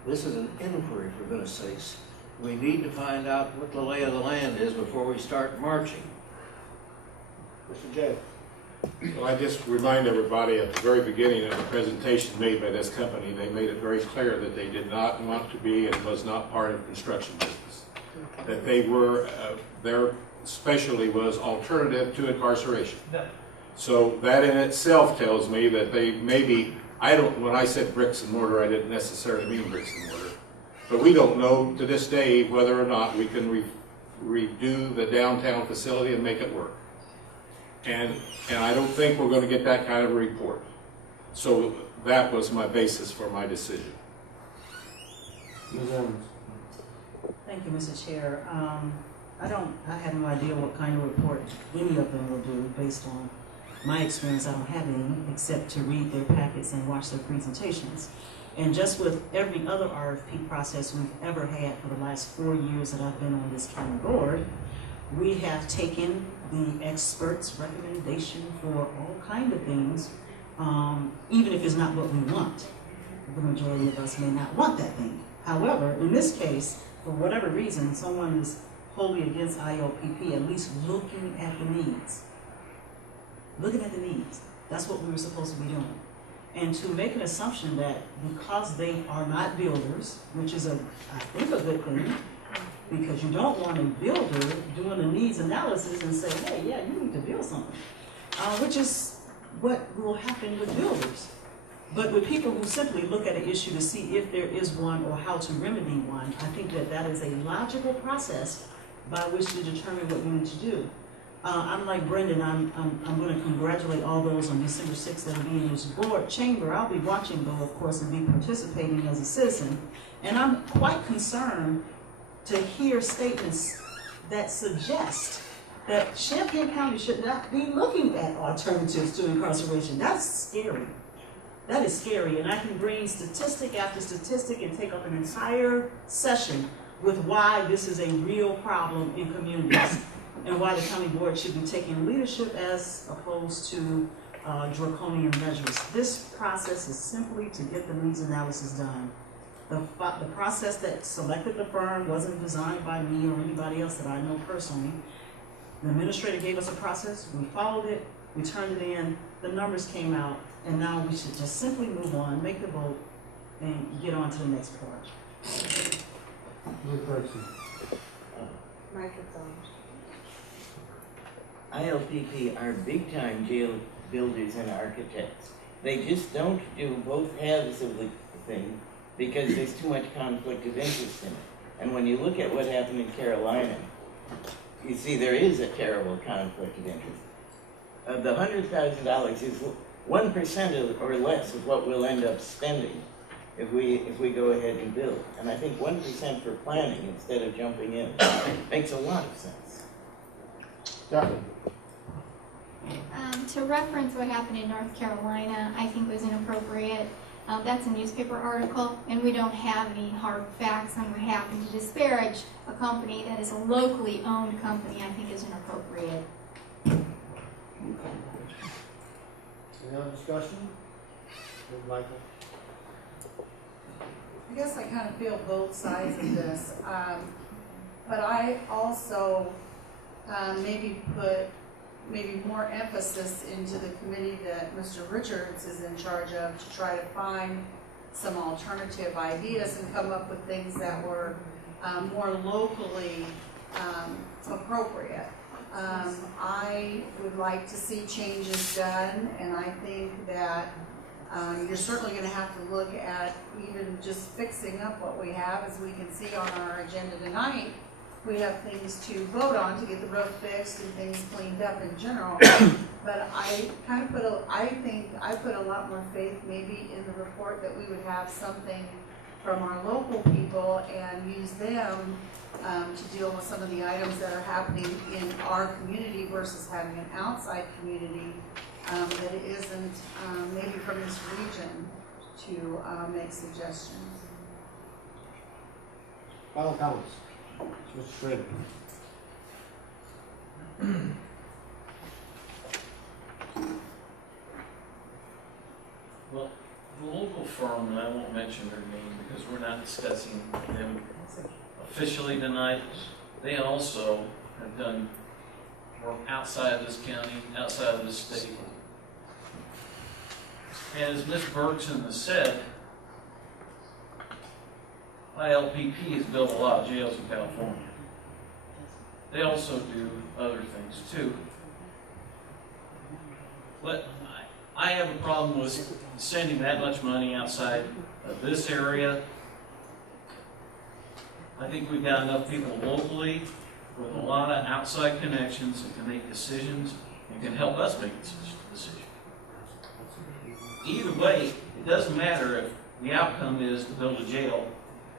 This is an inquiry, for goodness sakes. We need to find out what the lay of the land is before we start marching. Mr. Jay. Well, I just remind everybody at the very beginning of the presentation made by this company, they made it very clear that they did not want to be and was not part of construction business. That they were, their specialty was alternative to incarceration. So that in itself tells me that they maybe, when I said bricks and mortar, I didn't necessarily mean bricks and mortar. But we don't know to this day whether or not we can redo the downtown facility and make it work. And I don't think we're going to get that kind of a report. So that was my basis for my decision. Ms. Evans. Thank you, Mr. Chair. I have no idea what kind of report any of them will do based on my experience. I don't have any except to read their packets and watch their presentations. And just with every other RFP process we've ever had for the last 4 years that I've been on this county board, we have taken the experts' recommendation for all kinds of things, even if it's not what we want. The majority of us may not want that thing. However, in this case, for whatever reason, someone is wholly against ILPP, at least looking at the needs. Looking at the needs. That's what we were supposed to be doing. And to make an assumption that because they are not builders, which is, I think, a good thing, because you don't want a builder doing a needs analysis and say, hey, yeah, you need to build something, which is what will happen with builders. But with people who simply look at an issue to see if there is one or how to remedy one, I think that that is a logical process by which to determine what we need to do. I'm like Brendan, I'm going to congratulate all those on December 6th that will be in this board chamber. I'll be watching though, of course, and be participating as a citizen. And I'm quite concerned to hear statements that suggest that Champaign County should not be looking at alternatives to incarceration. That's scary. That is scary, and I can bring statistic after statistic and take up an entire session with why this is a real problem in communities and why the county board should be taking leadership as opposed to draconian measures. This process is simply to get the needs analysis done. The process that selected the firm wasn't designed by me or anybody else that I know personally. The administrator gave us a process, we followed it, we turned it in, the numbers came out, and now we should just simply move on, make the vote, and get on to the next part. Microphone. ILPP are big-time jail builders and architects. They just don't do both halves of the thing because there's too much conflict of interest in it. And when you look at what happened in Carolina, you see there is a terrible conflict of interest. The $100,000 is 1% or less of what we'll end up spending if we go ahead and build. And I think 1% for planning instead of jumping in makes a lot of sense. To reference what happened in North Carolina, I think was inappropriate. That's a newspaper article, and we don't have any hard facts on what happened. To disparage a company that is a locally owned company, I think is inappropriate. Any other discussion? Michael? I guess I kind of feel both sides of this, but I also maybe put more emphasis into the committee that Mr. Richards is in charge of to try to find some alternative ideas and come up with things that were more locally appropriate. I would like to see changes done, and I think that you're certainly going to have to look at even just fixing up what we have. As we can see on our agenda tonight, we have things to vote on to get the road fixed and things cleaned up in general. But I kind of I think I put a lot more faith maybe in the report that we would have something from our local people and use them to deal with some of the items that are happening in our community versus having an outside community that it isn't maybe from this region to make suggestions. Final comments. Mr. Schrader. Well, the local firm, and I won't mention their name because we're not discussing them officially tonight, they also have done work outside of this county, outside of this state. And as Ms. Bergson has said, ILPP has built a lot of jails in California. They also do other things too. But I have a problem with sending that much money outside of this area. I think we've got enough people locally with a lot of outside connections that can make decisions and can help us make decisions. Either way, it doesn't matter if the outcome is to build a jail.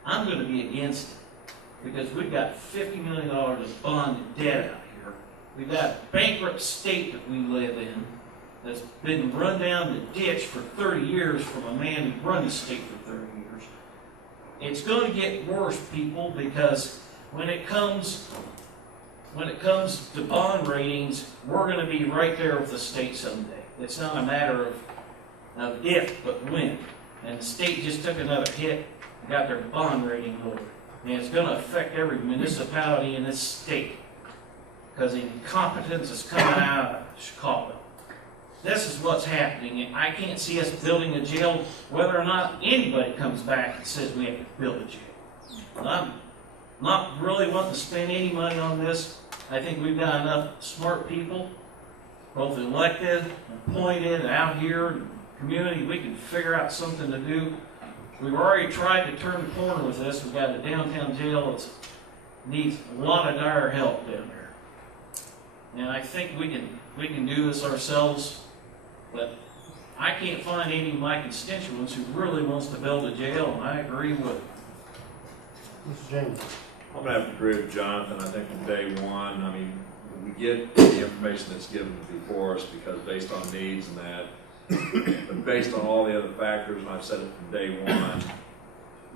I'm going to be against it because we've got $50 million of bond debt out here. We've got a bankrupt state that we live in that's been run down the ditch for 30 years from a man who run the state for 30 years. It's going to get worse, people, because when it comes to bond ratings, we're going to be right there with the state someday. It's not a matter of if, but when. And the state just took another hit and got their bond rating lowered. And it's going to affect every municipality in this state because incompetence is coming out of Chicago. This is what's happening, and I can't see us building a jail whether or not anybody comes back and says we have to build a jail. I'm not really wanting to spend any money on this. I think we've got enough smart people, both elected, appointed, out here, in the community. We can figure out something to do. We've already tried to turn the corner with this. We've got a downtown jail that needs a lot of dire help down there. And I think we can do this ourselves. But I can't find any of my constituents who really wants to build a jail, and I agree with them. Mr. James. I'm going to have to agree with Jonathan. I think from day one, I mean, we get the information that's given before us because based on needs and that, but based on all the other factors, and I've said it from day one,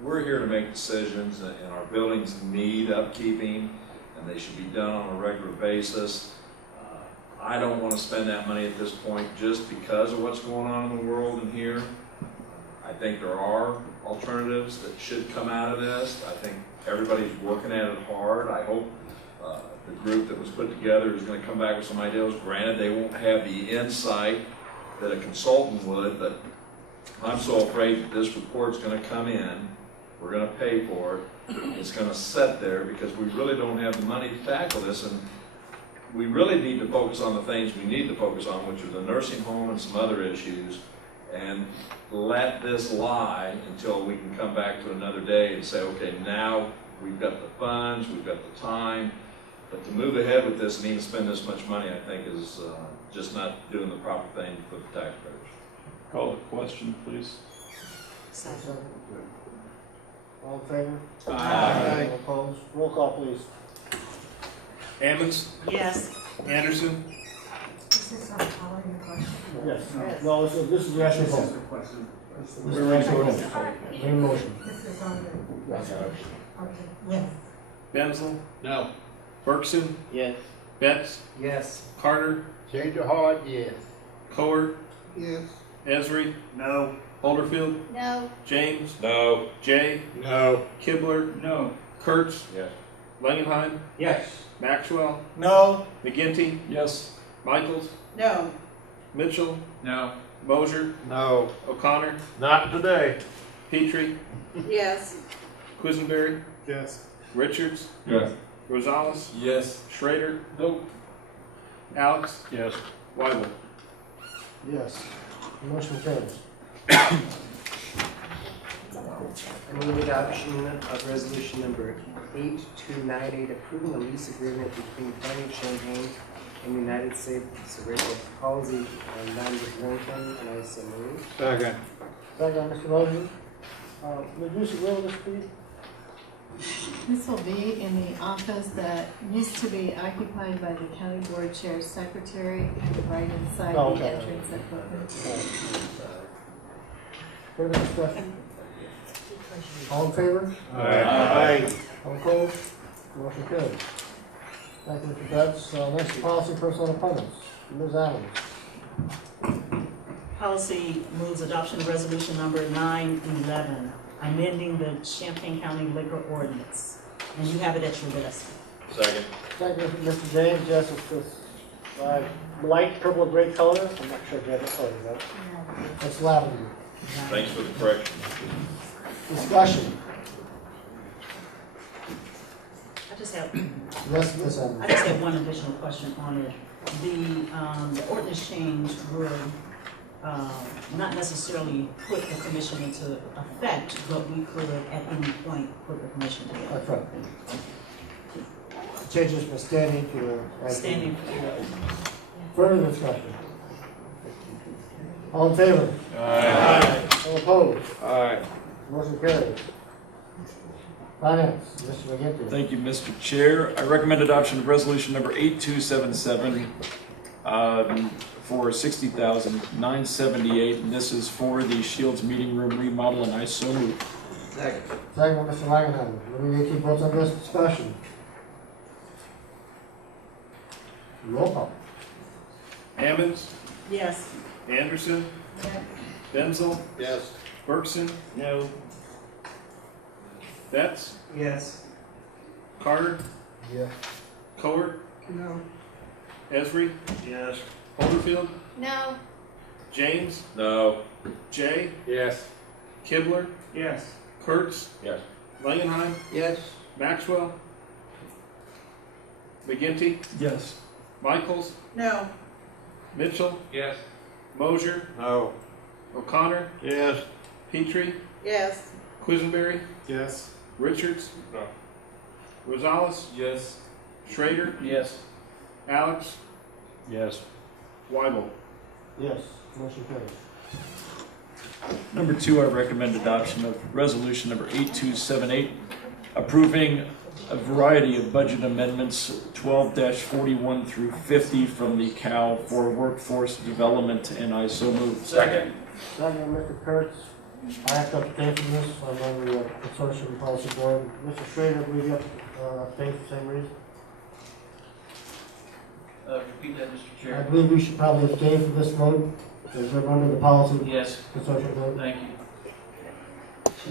we're here to make decisions, and our buildings need upkeeping, and they should be done on a regular basis. I don't want to spend that money at this point just because of what's going on in the world and here. I think there are alternatives that should come out of this. I think everybody's working at it hard. I hope the group that was put together is going to come back with some ideas. Granted, they won't have the insight that a consultant would, but I'm so afraid that this report's going to come in. We're going to pay for it. It's going to sit there because we really don't have the money to tackle this. And we really need to focus on the things we need to focus on, which are the nursing home and some other issues, and let this lie until we can come back to another day and say, okay, now we've got the funds, we've got the time, but to move ahead with this and even spend this much money, I think, is just not doing the proper thing for the taxpayers. Call the question, please. Second. All in favor? Aye. All opposed? Roll call, please. Ammons? Yes. Anderson? Is this on calling the question? Yes. No, this is the actual vote. We're ready to vote. Main motion. This is on the, Yes. okay, yes. Benzel? No. Bergson? Yes. Betts? Yes. Carter? Change your heart, yes. Kohler? Yes. Esri? No. Holderfield? No. James? No. Jay? No. Kibler? No. Kurtz? Yes. Langenheim? Yes. Maxwell? No. McGinty? Yes. Michaels? No. Mitchell? No. Mosier? No. O'Connor? Not today. Petrie? Yes. Quisenberry? Yes. Richards? Yes. Rosales? Yes. Schrader? No. Alex? Yes. Weibel? Yes. Motion carries. I move adoption of resolution number 8298, approving a lease agreement between County of Champaign and United States Cerebral Palsy and Lambert Lincoln, and I so move. Second. Second, Mr. Moses. Would you agree with this, please? This will be in the office that used to be occupied by the county board chair's secretary, kind of right inside Oh, the okay. entrance equipment. Further discussion? All in favor? Aye. All opposed? Motion carries. Thank you, Mr. Betts. Next, policy personnel appointments. Ms. Adams. Policy moves adoption of resolution number 911, amending the Champaign County liquor ordinance. And you have it at your desk. Second. Thank you, Mr. James. Yes, it's this light purple gray color. I'm not sure if you have the color, though. It's lavender. Thanks for the correction. Discussion. I just have Yes, Ms. Adams. I just have one additional question on it. The ordinance change would not necessarily put the commission into effect, but we could at any point put the commission together. That's right. Changes from standing to Standing. Further discussion. All in favor? Aye. All opposed? Aye. Motion carries. Finance, Mr. McGinty. Thank you, Mr. Chair. I recommend adoption of resolution number 8277 for $60,978, and this is for the Shields Meeting Room remodel, and I so move. Second. Second, Mr. Langenheim. We need 18 votes on this discussion. Roll call. Ammons, Yes. Anderson, Benzel, Yes. Bergson, No. Betts, Yes. Carter, Yeah. Coward, No. Esri, Yes. Holderfield, No. James, No. Jay, Yes. Kibler, Yes. Kurtz, Yes. Langenheim, Yes. Maxwell, McGinty, Yes. Michaels, No. Mitchell, Yes. Mosier, No. O'Connor, Yes. Petrie, Yes. Quisenberry, Yes. Richards, No. Rosales, Yes. Schrader, Yes. Alex, Yes. Weibel. Yes. Motion carries. Number 2, I recommend adoption of resolution number 8278, approving a variety of budget amendments 12-41 through 50 from the COW for workforce development, and I so move. Second. Second, Mr. Kurtz. I have to abstain from this. I'm on the consortium policy board. Mr. Schrader, I believe you have abstained for the same reason. Repeat that, Mr. I Chair. believe we should probably abstain from this vote. Is there under the policy Yes. consortium vote? Thank you.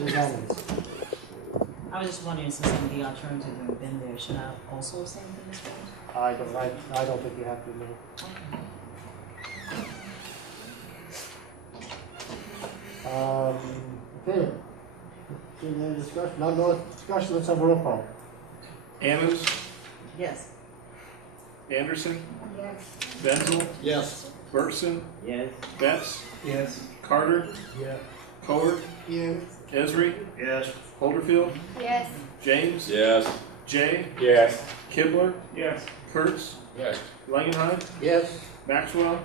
Ms. Adams. I was just wondering, since some of the alternatives have been there, should I also abstain from this vote? I don't think you have to, no. Okay. Any discussion? Not no discussion, let's have a roll call. Ammons, Yes. Anderson, Yes. Benzel, Yes. Bergson, Yes. Betts, Yes. Carter, Yeah. Coward, Yes. Esri, Yes. Holderfield, Yes. James, Yes. Jay, Yes. Kibler, Yes. Kurtz, Yes. Langenheim, Yes. Maxwell,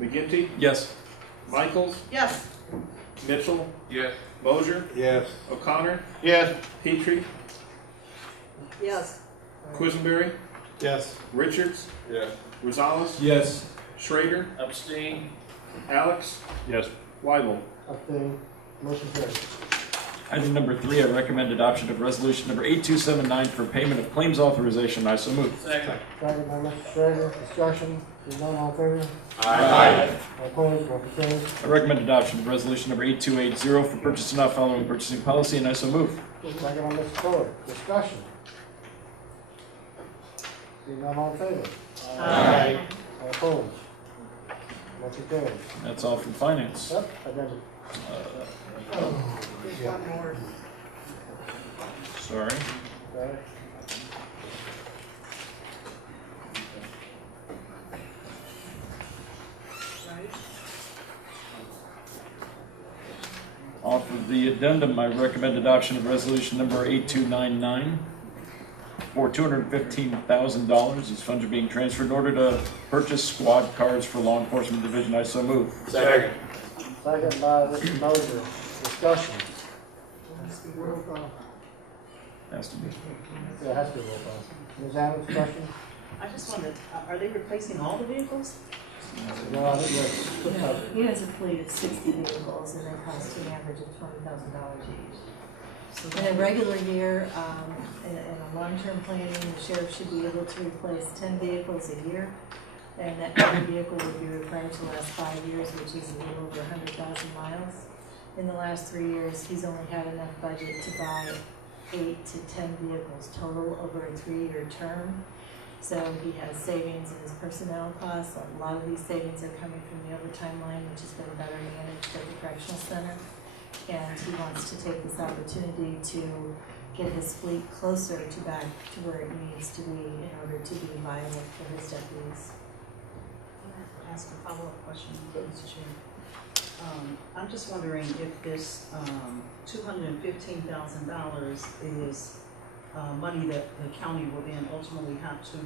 McGinty, Yes. Michaels, Yes. Mitchell, Yes. Mosier, Yes. O'Connor, Yes. Petrie, Yes. Quisenberry, Yes. Richards, Yes. Rosales, Yes. Schrader, Abstain. Alex, Yes. Weibel. Abstain. Motion carries. Item number 3, I recommend adoption of resolution number 8279 for payment of claims authorization, I so move. Second. Second by Mr. Schrader. Discussion. Seeing none, all in favor? Aye. All opposed? Motion carries. I recommend adoption of resolution number 8280 for purchase and not following purchasing policy, and I so move. Second by Mr. Coward. Discussion. Seeing none, all in favor? Aye. All opposed? Motion carries. That's all from finance. Yep, identity. There's one more. Sorry. Okay. Off of the addendum, I recommend adoption of resolution number 8299 for $215,000. These funds are being transferred in order to purchase squad cars for law enforcement division. I so move. Second. Second by Mr. Moser. Discussion. Roll call. Has to be. Yeah, it has to be roll call. Ms. Adams, question? I just wondered, are they replacing all the vehicles? No, I think No, he has a fleet of 60 vehicles and they cost an average of $20,000 each. In a regular year, in a long-term planning, the sheriff should be able to replace 10 vehicles a year. And that every vehicle would be required to last 5 years, which is a little over 100,000 miles. In the last 3 years, he's only had enough budget to buy 8 to 10 vehicles total over a 3-year term. So he has savings in his personnel costs. A lot of these savings are coming from the overtime line, which has been better managed at the correctional center. And he wants to take this opportunity to get his fleet closer to back to where it needs to be in order to be viable for his deputies. Ask a follow-up question, Mr. Chair. I'm just wondering if this $215,000 is money that the county will then ultimately have to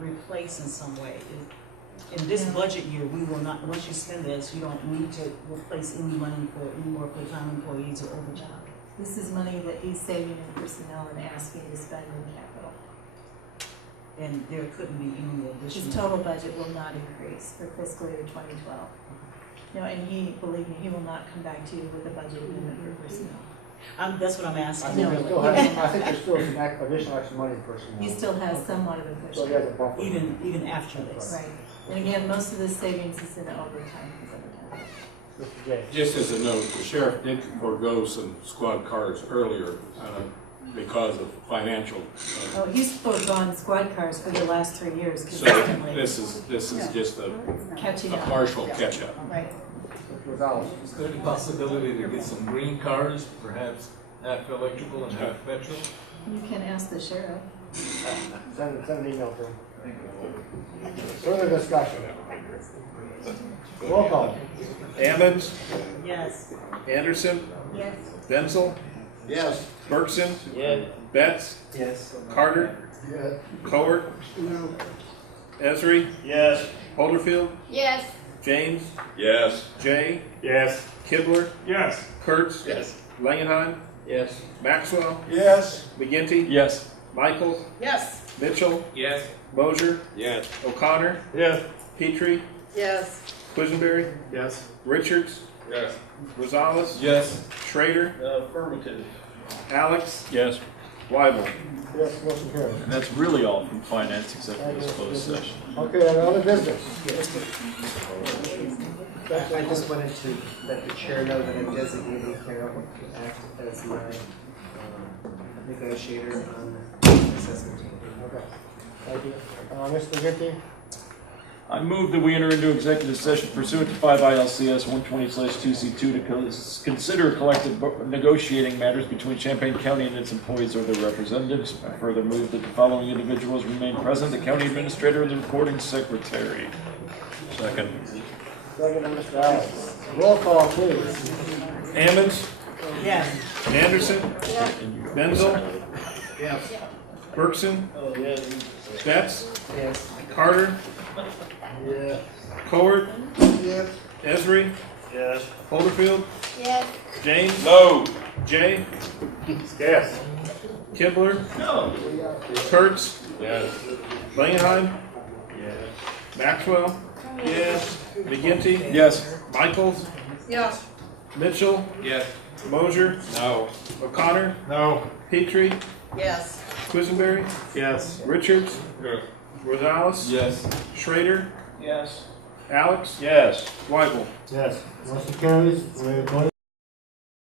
replace in some way. In this budget year, we will not, once you spend this, you don't need to replace any money for any more full-time employees or overtime. This is money that he's saving in personnel and asking to spend in capital. And there couldn't be any additional. His total budget will not increase for fiscal year 2012. No, and he, believe me, he will not come back to you with a budget amendment for personnel. That's what I'm I asking. think there's still has, I think there's still some additional extra money in personnel. He still has somewhat of a cushion. So he has a buffer. Even after this. Right. And again, most of this savings is in overtime. Mr. J. Just as a note, the sheriff did forego some squad cars earlier because of financial. Oh, he's foregone squad cars for the last 3 years So consistently. this is just a Catching up. partial catch-up. Right. Is there any possibility to get some green cars, perhaps half electrical and half petrol? You can ask the sheriff. Send an email to him. Further discussion. Roll call. Ammons, Yes. Anderson, Yes. Denzel, Yes. Bergson, Yes. Betts, Yes. Carter, Yes. Cowart, No. Esri, Yes. Holderfield, Yes. James, Yes. Jay, Yes. Kibler, Yes. Kurtz, Yes. Langenheim, Yes. Maxwell, Yes. McGinty, Yes. Michael, Yes. Mitchell, Yes. Mosier, Yes. O'Connor, Yes. Petrie, Yes. Quisenberry, Yes. Richards, Yes. Rosales, Yes. Schrader, Affirmative. Alex, Yes. Weibel. Yes, motion carries. And that's really all from finance except for this closed session. Okay, and other business. I just wanted to let the chair know that I'm designating Carol to act as my negotiator on the assessment team. Okay, thank you. Mr. McGinty? I move that we enter into executive session pursuant to 5 ILCS 120/2C2 to consider collective negotiating matters between Champaign County and its employees or their representatives. I further move that the following individuals remain present: the county administrator and the recording secretary. Second. Second, Mr. Alex. Roll call, please. Ammons, Yes. Anderson, Yes. Denzel, Yes. Bergson, Yes. Betts, Yes. Carter, Yeah. Cowart, Yes. Esri, Yes. Holderfield, Yes. James, No. Jay, Yes. Kibler, No. Kurtz, Yes. Langenheim, Yes. Maxwell, Yes. McGinty, Yes. Michaels, Yes. Mitchell, Yes. Mosier, No. O'Connor, No. Petrie, Yes. Quisenberry, Yes. Richards, Yes. Rosales, Yes. Schrader, Yes. Alex, Yes. Weibel. Yes. Motion carries. We're going